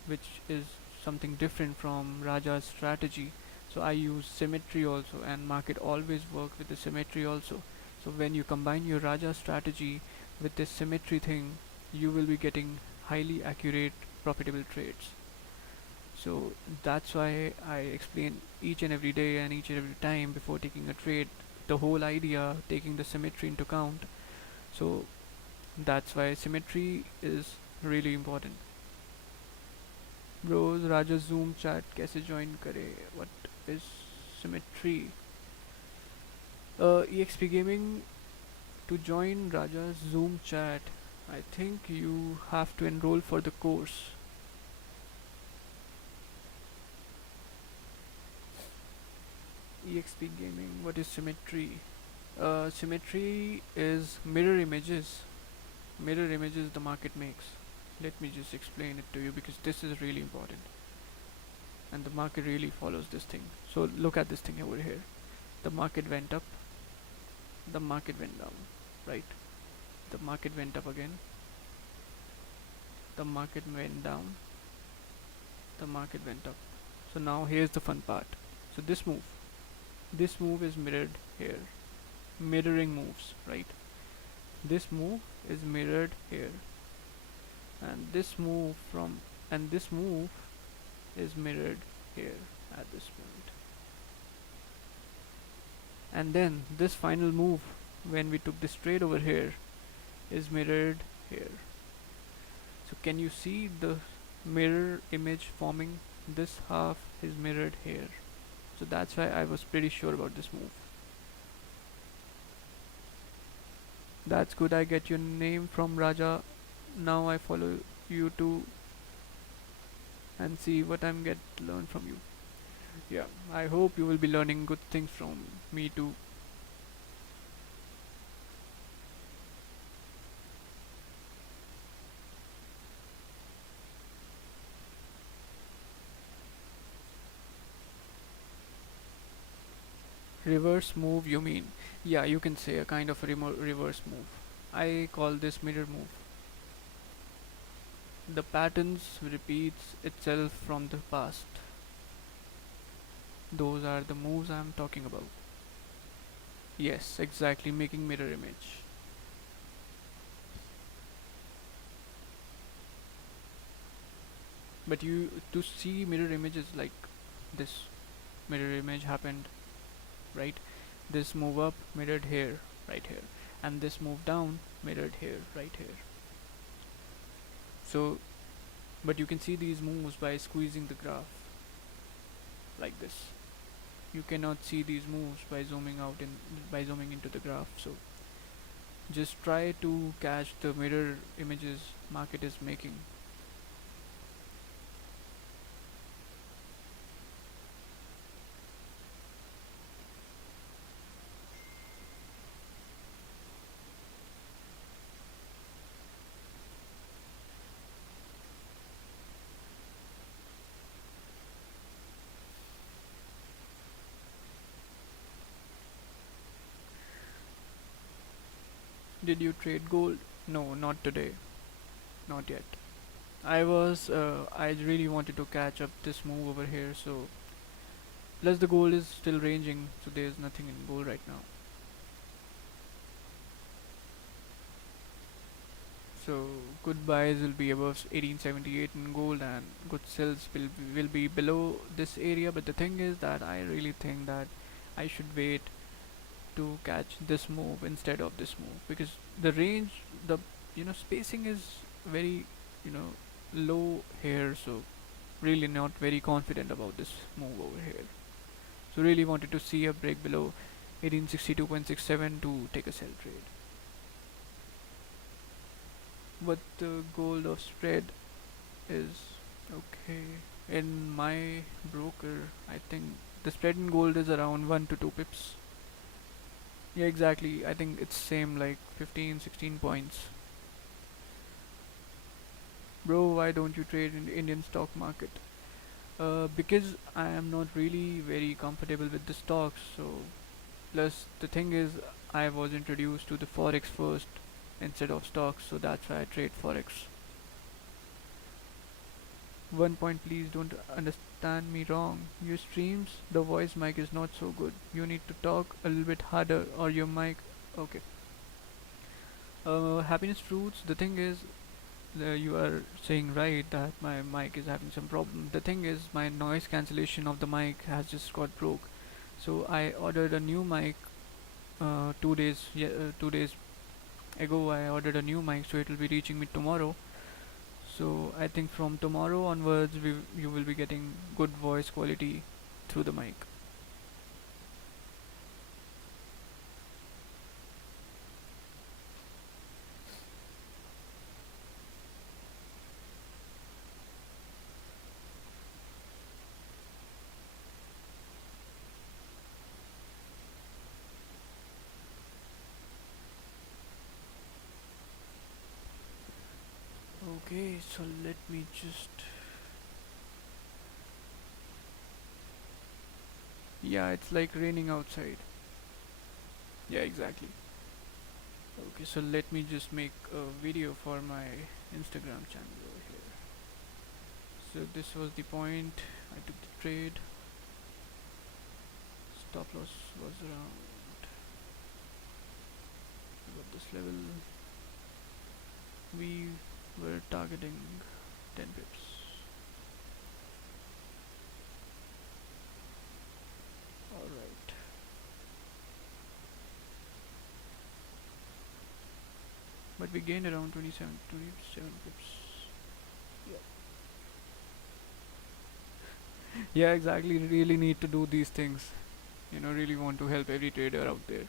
which is something different from Raja's strategy. So I use symmetry also, and market always work with the symmetry also. So when you combine your Raja strategy with this symmetry thing, you will be getting highly accurate profitable trades. So that's why I explain each and every day and each and every time before taking a trade the whole idea, taking the symmetry into account. So that's why symmetry is really important. Bros, Raja Zoom chat कैसे join करे? What is symmetry? EXP Gaming, to join Raja's Zoom chat, I think you have to enroll for the course. EXP Gaming, what is symmetry? Symmetry is mirror images. Mirror images the market makes. Let me just explain it to you, because this is really important and the market really follows this thing. So look at this thing over here. The market went up, the market went down, right? The market went up again, the market went down, the market went up. So now here's the fun part. So this move is mirrored here. Mirroring moves, right? This move is mirrored here, and this move is mirrored here at this point. And then this final move, when we took this trade over here, is mirrored here. So can you see the mirror image forming? This half is mirrored here. So that's why I was pretty sure about this move. That's good, I get your name from Raja. Now I follow you too and see what I'm get learn from you. Yeah, I hope you will be learning good things from me too. Reverse move, you mean? Yeah, you can say a kind of reverse move. I call this mirror move. The patterns repeats itself from the past. Those are the moves I'm talking about. Yes, exactly, making mirror image. But you to see mirror images like this mirror image happened, right? This move up mirrored here, right here, and this move down mirrored here, right here. So, but you can see these moves by squeezing the graph like this. You cannot see these moves by zooming into the graph. So just try to catch the mirror images market is making. Did you trade gold? No, not today. Not yet. I really wanted to catch up this move over here, so plus the gold is still ranging, so there's nothing in gold right now. So good buys will be above 1878 in gold, and good sells will be below this area. But the thing is that I really think that I should wait to catch this move instead of this move, because the range, the spacing is very you know low here. So really not very confident about this move over here. So really wanted to see a break below 1862.67 to take a sell trade. What the gold of spread is okay in my broker. I think the spread in gold is around 1 to 2 pips. Yeah, exactly. I think it's same like 15, 16 points. Bro, why don't you trade in the Indian stock market? Because I am not really very comfortable with the stocks. So plus the thing is, I was introduced to the Forex first instead of stocks, so that's why I trade Forex. One point, please don't understand me wrong. Your streams, the voice mic is not so good. You need to talk a little bit harder, or your mic. Okay. Happiness fruits. The thing is, you are saying right that my mic is having some problem. The thing is, my noise cancellation of the mic has just got broke. So I ordered a new mic 2 days. Yeah, 2 days ago I ordered a new mic, so it will be reaching me tomorrow. So I think from tomorrow onwards, you will be getting good voice quality through the mic. Okay, so let me just. Yeah, it's like raining outside. Yeah, exactly. Okay, so let me just make a video for my Instagram channel over here. So this was the point. I took the trade. Stop loss was around about this level. We were targeting 10 pips. Alright. But we gained around 27 pips. Yeah, exactly. Really need to do these things. Really want to help every trader out there.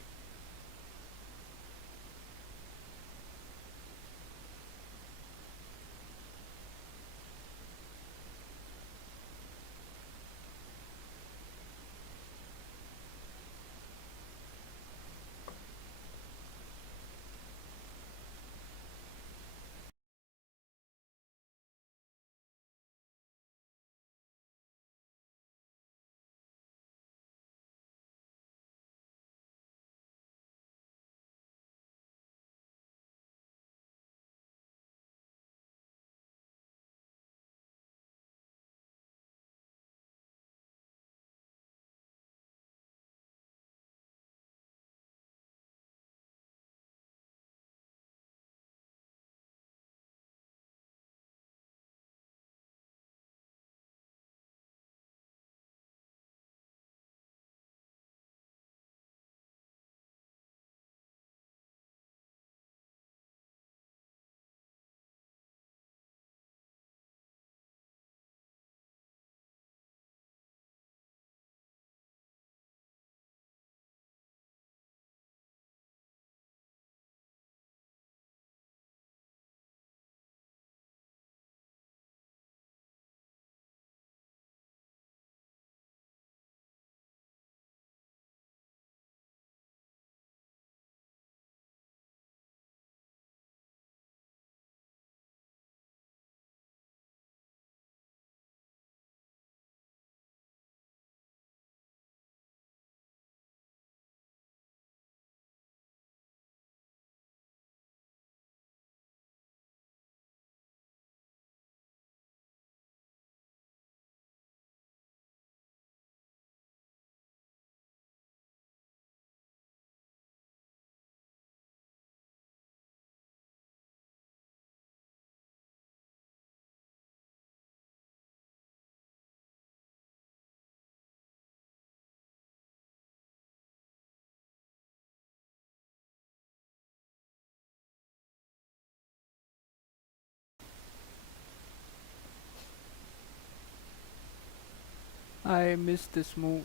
I missed this move.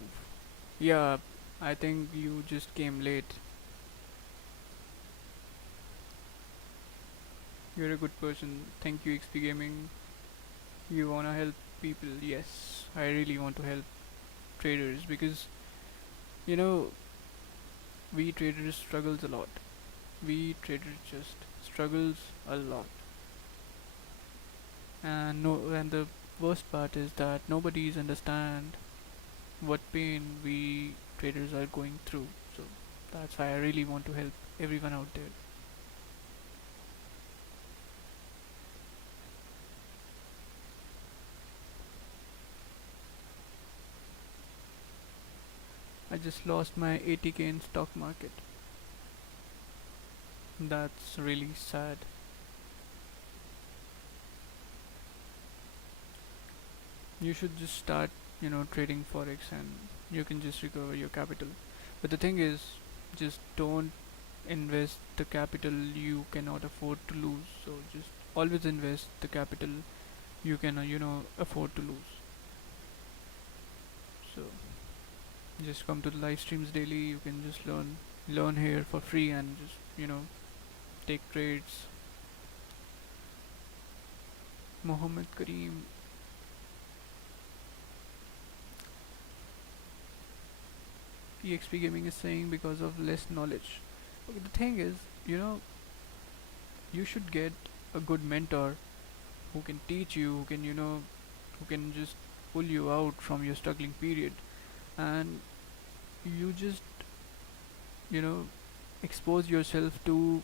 Yeah, I think you just came late. You're a good person. Thank you, XP Gaming. You wanna help people? Yes, I really want to help traders because you know we traders struggles a lot. We traders just struggles a lot. And no, and the worst part is that nobody's understand what pain we traders are going through. So that's why I really want to help everyone out there. I just lost my 80k in stock market. That's really sad. You should just start, trading forex, and you can just recover your capital. But the thing is, just don't invest the capital you cannot afford to lose. So just always invest the capital you can, afford to lose. So just come to the live streams daily. You can just learn here for free, and just take trades. Mohammed Kareem, EXP Gaming is saying because of less knowledge. Okay, the thing is, you know, you should get a good mentor who can teach you, who can just pull you out from your struggling period, and you just, you know, expose yourself to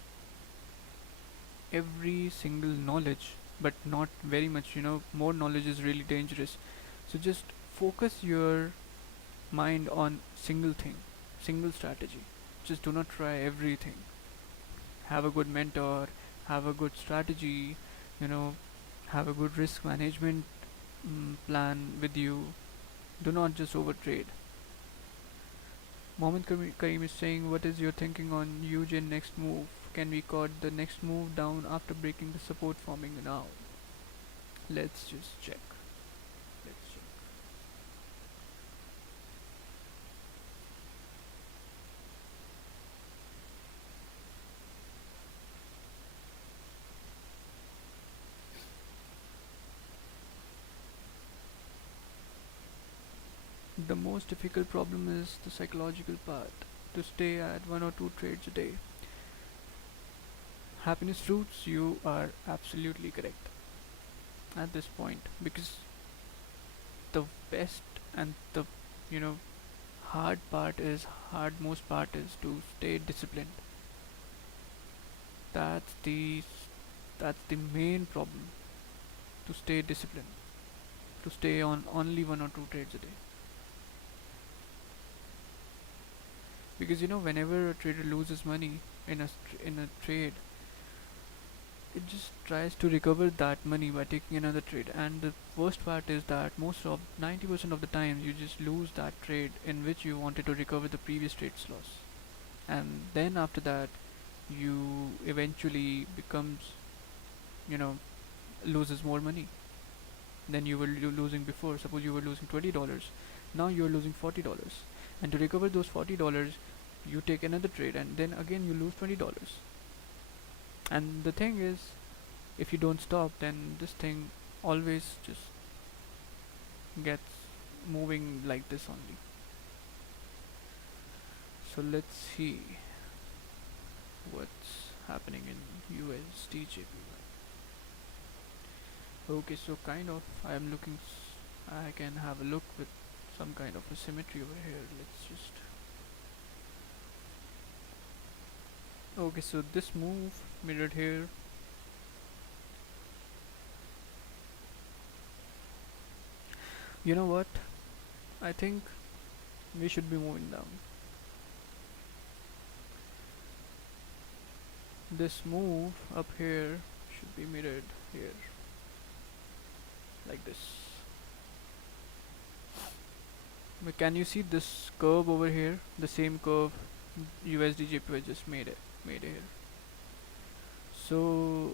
every single knowledge, but not very much. More knowledge is really dangerous. So just focus your mind on single thing, single strategy. Just do not try everything. Have a good mentor, have a good strategy, you know, have a good risk management plan with you. Do not just overtrade. Mohammed Kareem is saying, what is your thinking on UJ next move? Can we cut the next move down after breaking the support forming now? Let's just check. Let's check. The most difficult problem is the psychological part. To stay at one or two trades a day. Happiness fruits, you are absolutely correct at this point, because the best and the you know hard most part is to stay disciplined. That's the that's the main problem. To stay disciplined, to stay on only one or two trades a day. Because whenever a trader loses money in a trade, it just tries to recover that money by taking another trade. And the worst part is that most of 90% of the time you just lose that trade in which you wanted to recover the previous trade's loss. And then after that, you eventually becomes, you know, loses more money than you were losing before. Suppose you were losing $20, now you are losing $40, and to recover those $40, you take another trade, and then again you lose $20. And the thing is, if you don't stop, then this thing always just gets moving like this only. So let's see what's happening in USD Okay, so kind of I am looking. I can have a look with some kind of a symmetry over here. Let's just. Okay, so this move mirrored here. You know what? I think we should be moving down. This move up here should be mirrored here, like this. But can you see this curve over here? The same curve USD JPY just made here. So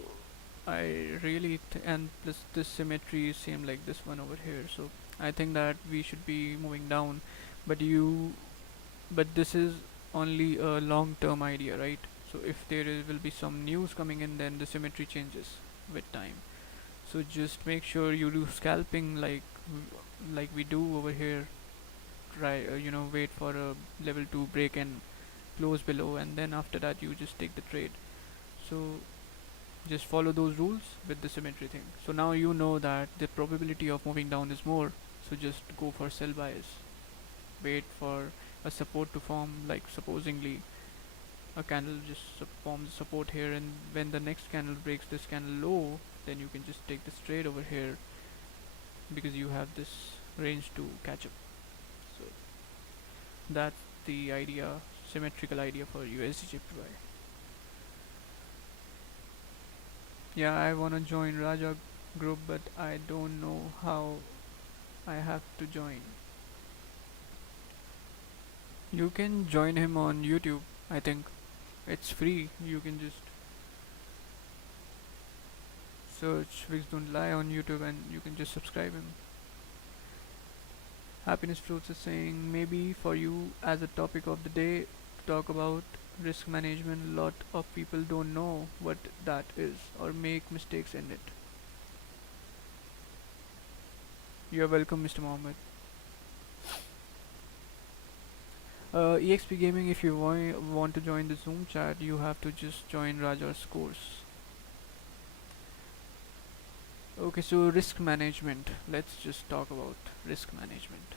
I really and plus this symmetry is same like this one over here. So I think that we should be moving down. But but this is only a long-term idea, right? So if will be some news coming in, then the symmetry changes with time. So just make sure you do scalping like we do over here. Try wait for a level 2 break and close below, and then after that you just take the trade. So just follow those rules with the symmetry thing. So now you know that the probability of moving down is more, so just go for sell buys. Wait for a support to form, like supposingly a candle just forms support here, and when the next candle breaks this candle low, then you can just take this trade over here because you have this range to catch up. So that's the idea, symmetrical idea for USDJPY. Yeah, I wanna join Raja group, but I don't know how I have to join. You can join him on YouTube, I think. It's free. You can just search Wigs Don't Lie on YouTube and you can just subscribe him. Happiness Fruits is saying maybe for you as a topic of the day to talk about risk management. A lot of people don't know what that is or make mistakes in it. You're welcome, Mr. Mohammed. EXP Gaming, if you want to join the Zoom chat, you have to just join Raja's course. Okay, so risk management. Let's just talk about risk management.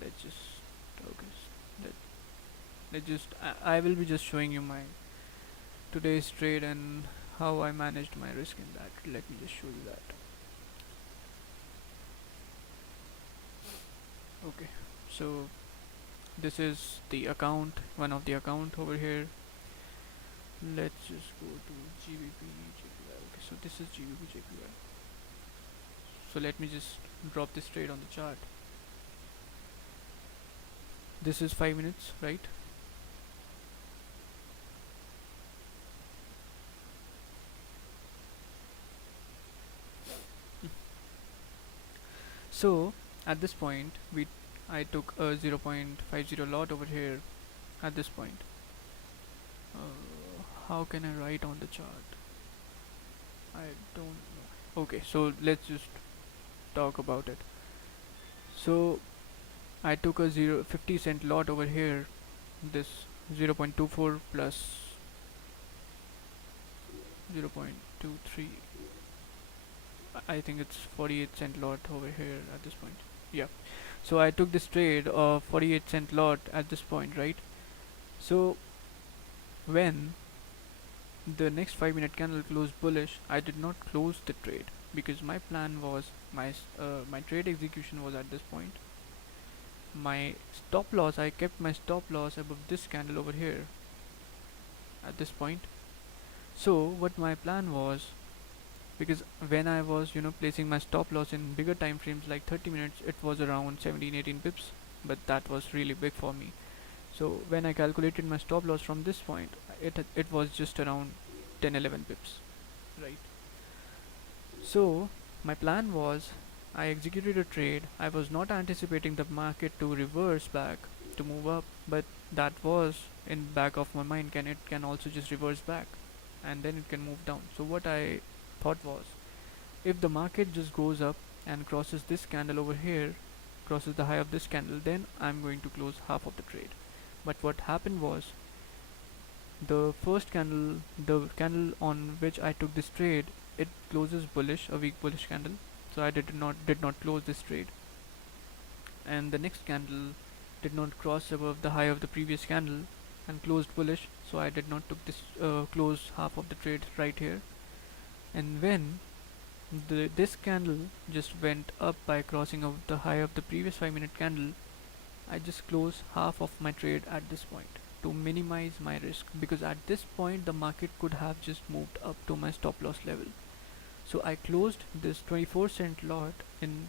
Let's just okay. Let let just I will be just showing you my today's trade and how I managed my risk in that. Let me just show you that. Okay, so this is the account, one of the account over here. Let's just go to GBP JPY. Okay, so this is GBP JPY. So let me just drop this trade on the chart. This is 5 minutes, right? So at this point I took a 0.50 lot over here at this point. How can I write on the chart? I don't know. Okay, so let's just talk about it. So I took a 50 cent lot over here, this 0.24 plus 0.23. I think it's 48 cent lot over here at this point. Yeah, so I took this trade of 48 cent lot at this point, right? So when the next 5-minute candle closed bullish, I did not close the trade because my plan was my trade execution was at this point. My stop loss, I kept my stop loss above this candle over here at this point. So what my plan was, because when I was placing my stop loss in bigger time frames like 30 minutes, it was around 17-18 pips, but that was really big for me. So when I calculated my stop loss from this point, it was just around 10-11 pips, right? So my plan was, I executed a trade. I was not anticipating the market to reverse back to move up, but that was in back of my mind, it can also just reverse back and then it can move down. So what I thought was, if the market just goes up and crosses this candle over here, crosses the high of this candle, then I'm going to close half of the trade. But what happened was, the first candle, the candle on which I took this trade, it closes bullish, a weak bullish candle, so I did not close this trade. And the next candle did not cross above the high of the previous candle and closed bullish, so I did not took this close half of the trade right here. And when this candle just went up by crossing of the high of the previous 5-minute candle, I just closed half of my trade at this point to minimize my risk, because at this point the market could have just moved up to my stop loss level. So I closed this 24 cent lot in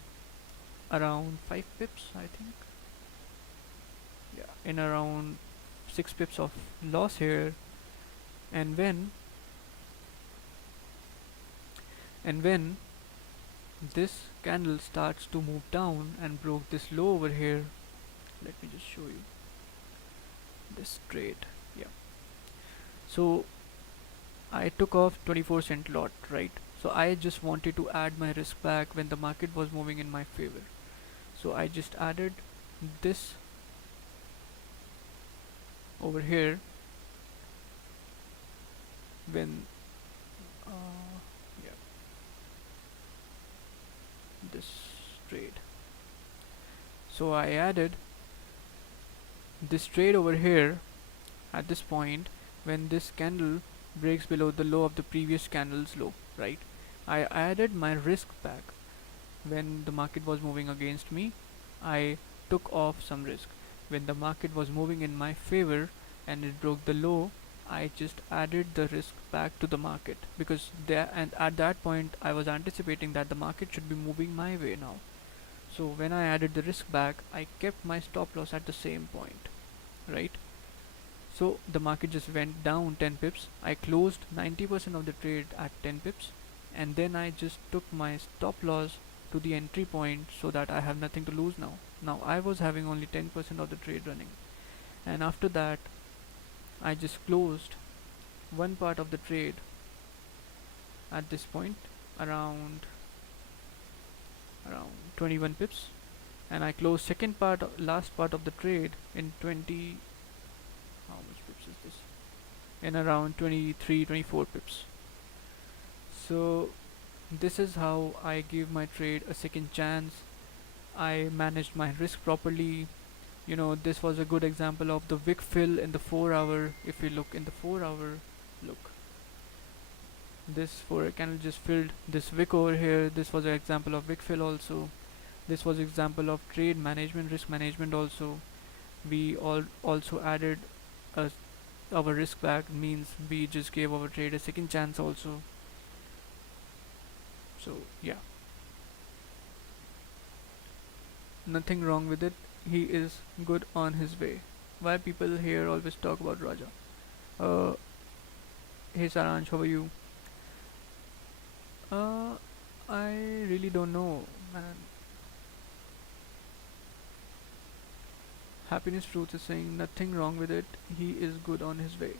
around 5 pips, I think. Yeah, in around 6 pips of loss here. And when this candle starts to move down and broke this low over here, let me just show you this trade. Yeah, so I took off 24 cent lot, right? So I just wanted to add my risk back when the market was moving in my favor. So I just added this over here when uh, yeah, this trade. So I added this trade over here at this point when this candle breaks below the low of the previous candle's low, right? I added my risk back. When the market was moving against me, I took off some risk. When the market was moving in my favor and it broke the low, I just added the risk back to the market, because there and at that point I was anticipating that the market should be moving my way now. So when I added the risk back, I kept my stop loss at the same point, right? So the market just went down 10 pips. I closed 90% of the trade at 10 pips, and then I just took my stop loss to the entry point so that I have nothing to lose now. Now I was having only 10% of the trade running, and after that I just closed one part of the trade at this point around around 21 pips, and I closed second part last part of the trade in 20, how much pips is this, in around 23 24 pips. So this is how I give my trade a second chance. I managed my risk properly. This was a good example of the wick fill in the 4 hour. If we look in the 4 hour, look, this 4 hour candle just filled this wick over here. This was an example of wick fill also. This was example of trade management, risk management also. We all also added a, our risk back, means we just gave our trade a second chance also. So yeah, nothing wrong with it. He is good on his way. Why people here always talk about Raja? Uh, hey Saransh, how are you? Uh, I really don't know, man. Happiness Truth is saying nothing wrong with it. He is good on his way.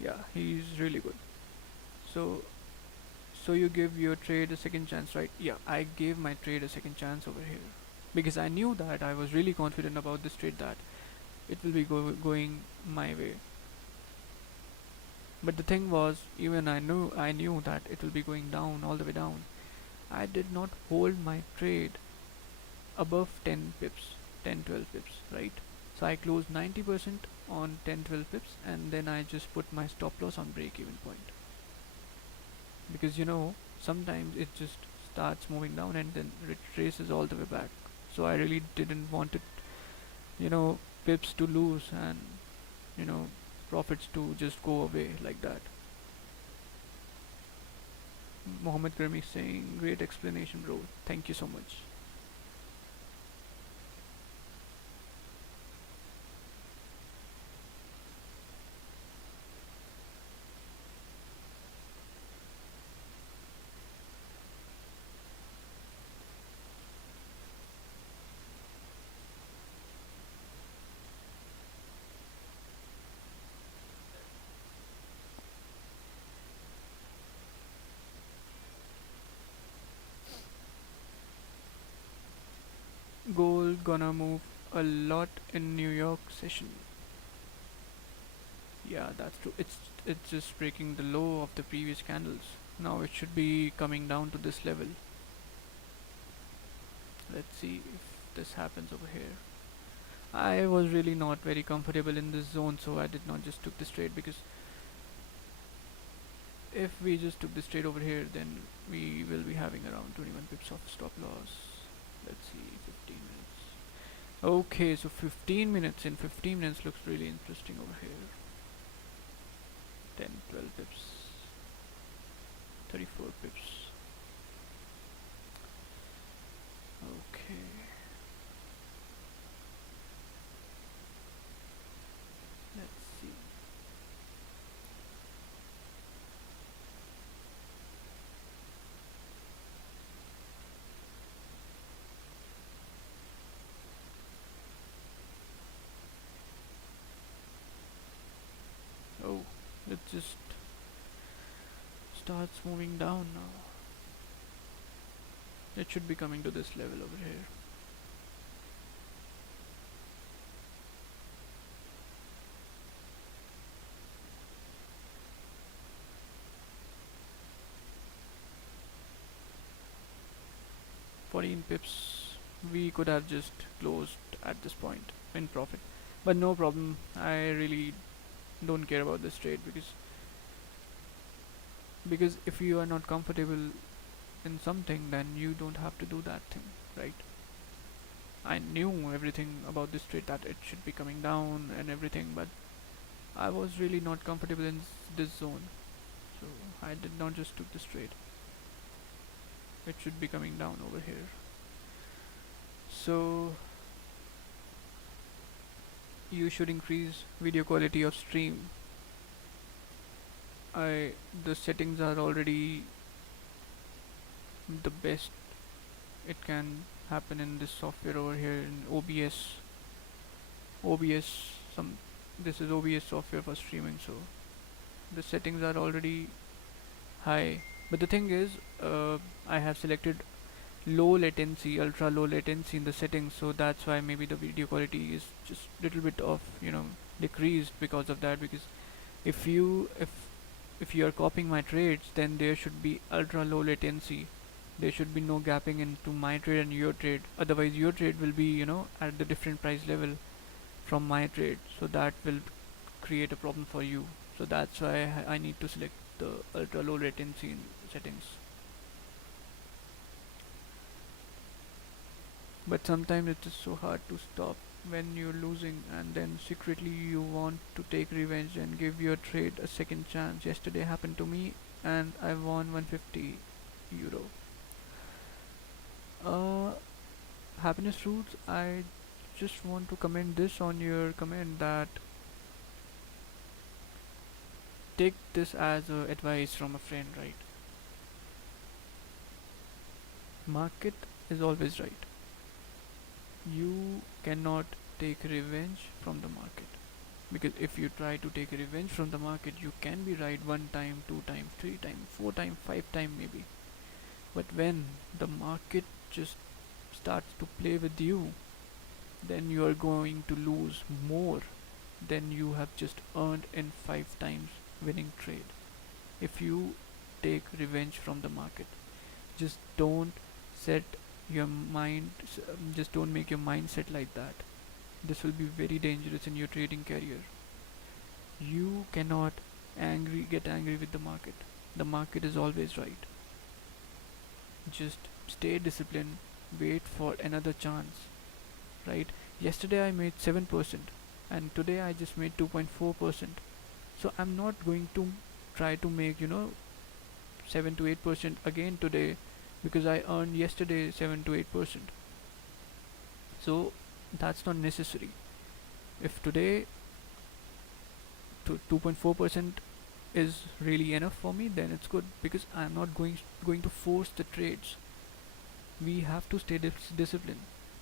Yeah, he's really good. So, so you give your trade a second chance, right? Yeah, I gave my trade a second chance over here because I knew that I was really confident about this trade that it will be going my way. But the thing was, even I knew that it will be going down all the way down. I did not hold my trade above 10 pips, 10 12 pips, right? So I closed 90% on 10 12 pips, and then I just put my stop loss on break even point, because sometimes it just starts moving down and then retraces all the way back. So I really didn't want it, you know pips to lose, and you know profits to just go away like that. Mohammed Karmi saying great explanation, bro, thank you so much. Gold gonna move a lot in New York session. Yeah, that's true. It's just breaking the low of the previous candles. Now it should be coming down to this level. Let's see if this happens over here. I was really not very comfortable in this zone, so I did not just took this trade, because if we just took this trade over here, then we will be having around 21 pips of stop loss. Let's see, 15 minutes. Okay, so 15 minutes. In 15 minutes looks really interesting over here. 10, 12 pips, 34 pips. Okay. Let's see. Oh, it just starts moving down now. It should be coming to this level over here. pips, we could have just closed at this point in profit. But no problem, I really don't care about this trade because if you are not comfortable in something, then you don't have to do that thing, right? I knew everything about this trade, that it should be coming down and everything, but I was really not comfortable in this zone, so I did not just took this trade. It should be coming down over here. So you should increase video quality of stream. I The settings are already the best it can happen in this software over here in OBS. Some This is OBS software for streaming, so the settings are already high. But the thing is, I have selected low latency, ultra low latency in the settings, so that's why maybe the video quality is just little bit of decreased because of that. Because if you if you are copying my trades, then there should be ultra low latency. There should be no gapping into my trade and your trade. Otherwise, your trade will be at the different price level from my trade, so that will create a problem for you. So that's why I need to select the ultra low latency in settings. But sometimes it is so hard to stop when you're losing, and then secretly you want to take revenge and give your trade a second chance. Yesterday happened to me and I won 150 euro. uh Happiness Fruits, I just want to comment this on your comment, that take this as a advice from a friend, right? Market is always right. You cannot take revenge from the market, because if you try to take revenge from the market, you can be right one time, two time, three time, four time, five time maybe. But when the market just starts to play with you, then you are going to lose more than you have just earned in five times winning trade. If you take revenge from the market, just don't set your mind, just don't make your mindset like that. This will be very dangerous in your trading career. You cannot get angry with the market. The market is always right. Just stay disciplined, wait for another chance, right? Yesterday I made 7% and today I just made 2.4%. So I'm not going to try to make 7 to 8% again today, because I earned yesterday 7 to 8%. So that's not necessary. If today 2.4% is really enough for me, then it's good, because I'm not going to force the trades. We have to stay disciplined,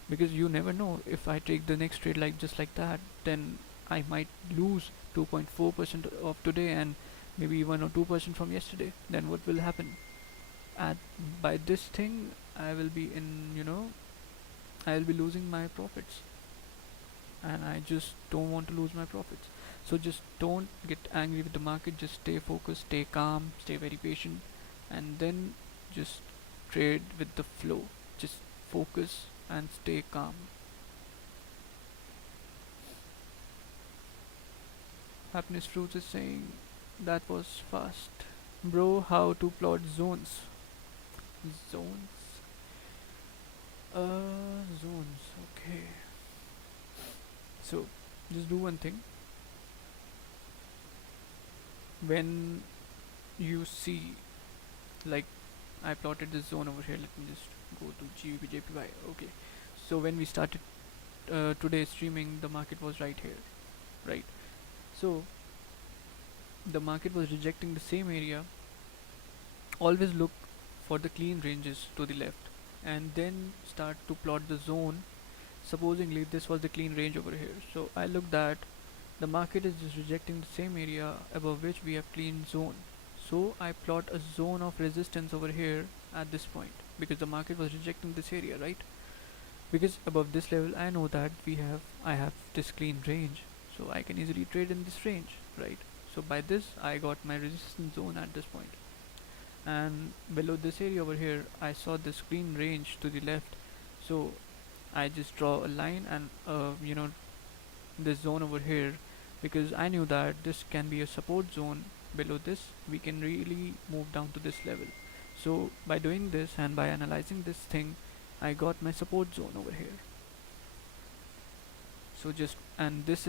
because you never know, if I take the next trade like just like that, then I might lose 2.4% of today and maybe 1 or 2% from yesterday. Then what will happen? At By this thing, I will be I will be losing my profits, and I just don't want to lose my profits. So just don't get angry with the market. Just stay focused, stay calm, stay very patient, and then just trade with the flow. Just focus and stay calm. Happiness Fruits is saying that was fast. Bro, how to plot zones? Zones? Zones, okay. So, just do one thing. When you see, like, I plotted this zone over here, let me just go to GBP okay. So, when we started today's streaming, the market was right here, right? So, the market was rejecting the same area. Always look for the clean ranges to the left and then start to plot the zone. Supposingly this was the clean range over here, so I looked at the market is just rejecting the same area above which we have clean zone. So I plot a zone of resistance over here at this point, because the market was rejecting this area, right? Because above this level I know that I have this clean range, so I can easily trade in this range, right? So by this I got my resistance zone at this point. And below this area over here I saw this green range to the left, So I just draw a line and this zone over here, because I knew that this can be a support zone. Below this we can really move down to this level. So by doing this and by analyzing this thing, I got my support zone over here. So just, and this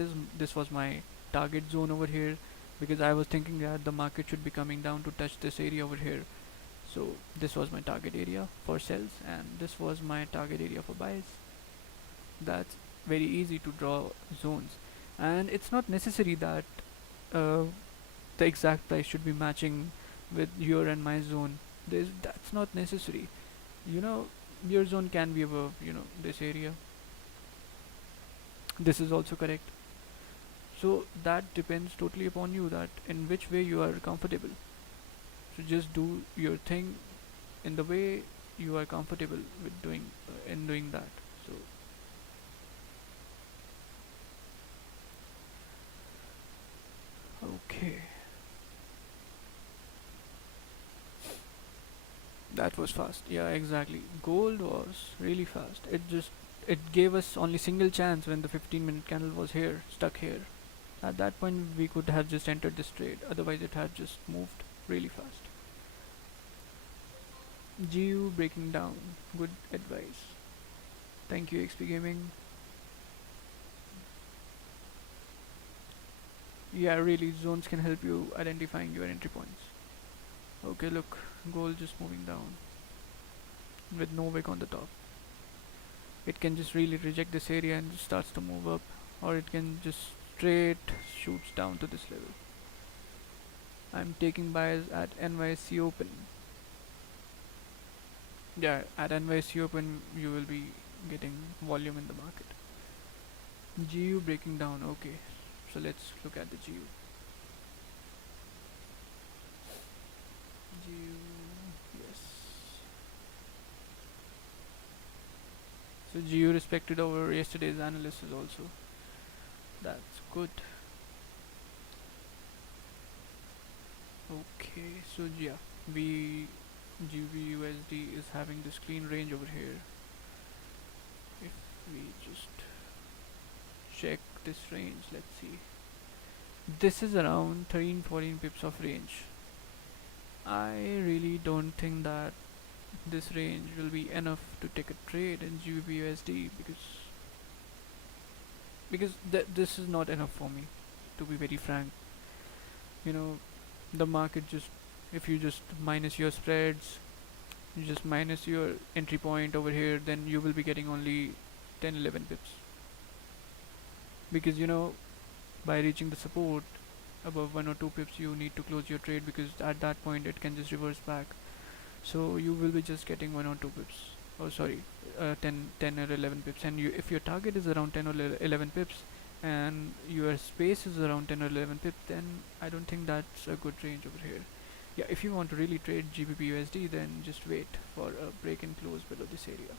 was my target zone over here, because I was thinking that the market should be coming down to touch this area over here. So this was my target area for sells, and this was my target area for buys. That's very easy to draw zones, and it's not necessary that uh, the exact price should be matching with your and my zone. That's not necessary. You know, your zone can be above, this area. This is also correct. So that depends totally upon you, that in which way you are comfortable. So just do your thing in the way you are comfortable with doing that. So okay, that was fast. Yeah, exactly. Gold was really fast. It gave us only single chance when the 15-minute candle was here, stuck here. At that point we could have just entered this trade, otherwise it had just moved really fast. GU breaking down. Good advice. Thank you, XP Gaming. Yeah, really, zones can help you identifying your entry points. Okay, look, gold just moving down with no wick on the top. It can just really reject this area and just starts to move up, or it can just straight shoots down to this level. I'm taking buys at NYC Open. Yeah, at NYC Open you will be getting volume in the market. GU breaking down. Okay, so let's look at the GU. GU, yes. So GU respected over yesterday's analysis also. That's good. Okay, so yeah, we GBUSD is having this clean range over here. If we just check this range, let's see. This is around 13-14 pips of range. I really don't think that this range will be enough to take a trade in GBUSD, because this is not enough for me, to be very frank. You know, the market just, if you just minus your spreads, you just minus your entry point over here, then you will be getting only 10-11 pips, because by reaching the support above 1 or 2 pips you need to close your trade, because at that point it can just reverse back. So you will be just getting 1 or 2 pips, oh sorry, 10 or 11 pips. And if your target is around 10 or 11 pips and your space is around 10 or 11 pips, then I don't think that's a good range over here. Yeah, if you want to really trade GBP USD, then just wait for a break and close below this area.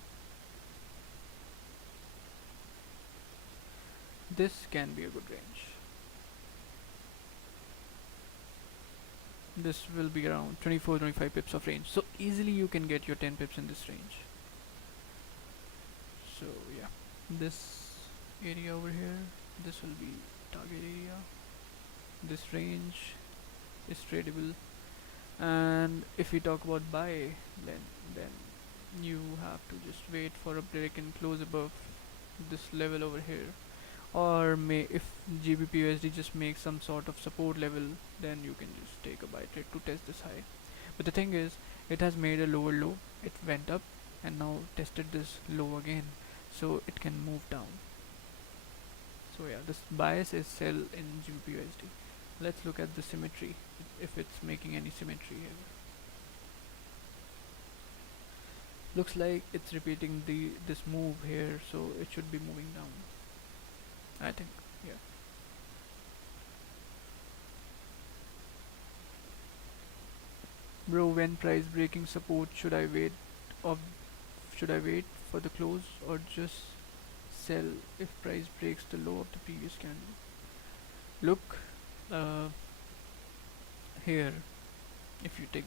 This can be a good range. This will be around 24-25 pips of range, so easily you can get your 10 pips in this range. So yeah, this area over here, this will be target area. This range is tradable, and if we talk about buy, then you have to just wait for a break and close above this level over here, or if GBP USD just makes some sort of support level, then you can just take a buy trade to test this high. But the thing is, it has made a lower low, it went up and now tested this low again, so it can move down. So yeah, this bias is sell in GBP USD. Let's look at the symmetry, if it's making any symmetry here. Looks like it's repeating this move here, so it should be moving down, I think. Yeah, bro, when price breaking support, of should I wait for the close or just sell if price breaks the low of the previous candle? Look, uh, here, if you take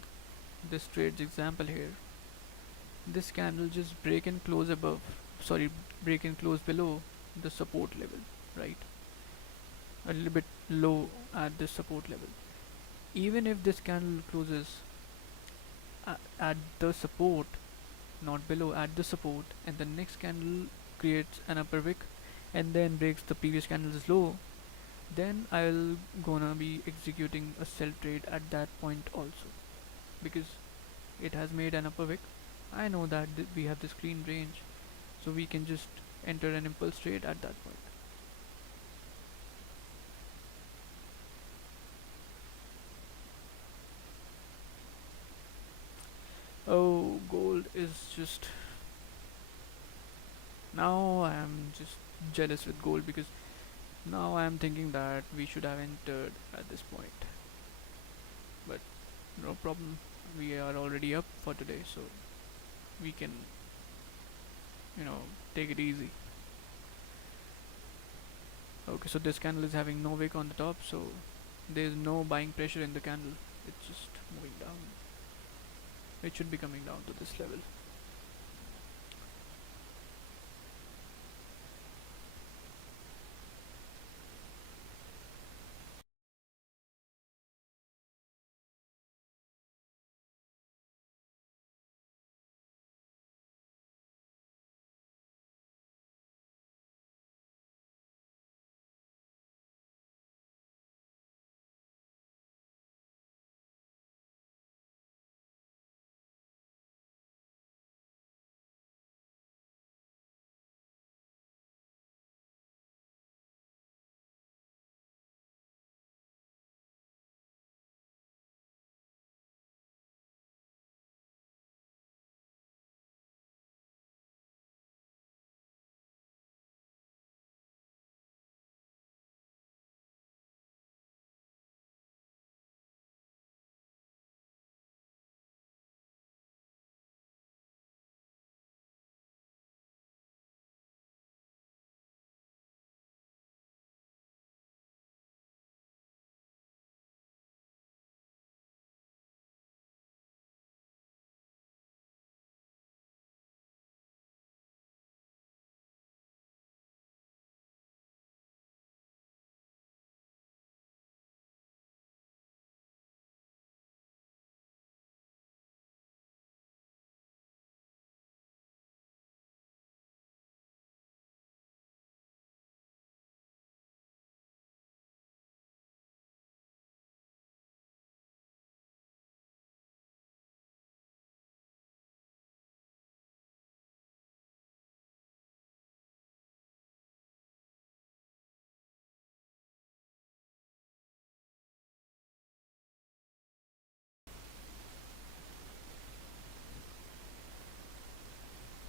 this trade's example here, this candle just break and close above, sorry, break and close below the support level, right? A little bit low at this support level. Even if this candle closes at the support, not below, at the support, and the next candle creates an upper wick and then breaks the previous candle's low, then I'll gonna be executing a sell trade at that point also, because it has made an upper wick. I know that we have this clean range, so we can just enter an impulse trade at that point. Oh, gold is just, now I am just jealous with gold, because now I am thinking that we should have entered at this point. But no problem, we are already up for today, so we can, take it easy. Okay, so this candle is having no wick on the top, so there is no buying pressure in the candle. It's just moving down. It should be coming down to this level.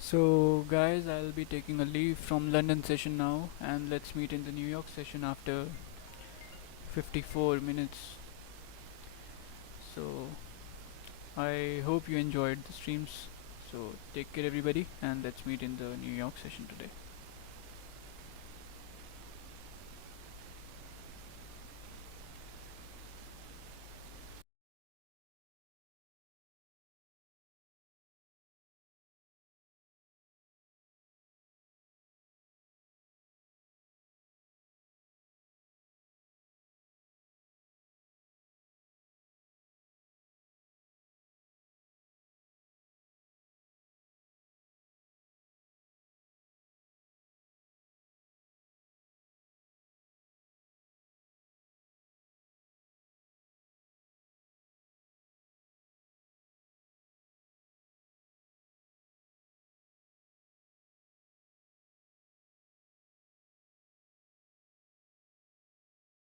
So, guys, I'll be taking a leave from London session now, and let's meet in the New York session after 54 minutes. So, I hope you enjoyed the streams. So, take care, everybody, and let's meet in the New York session today.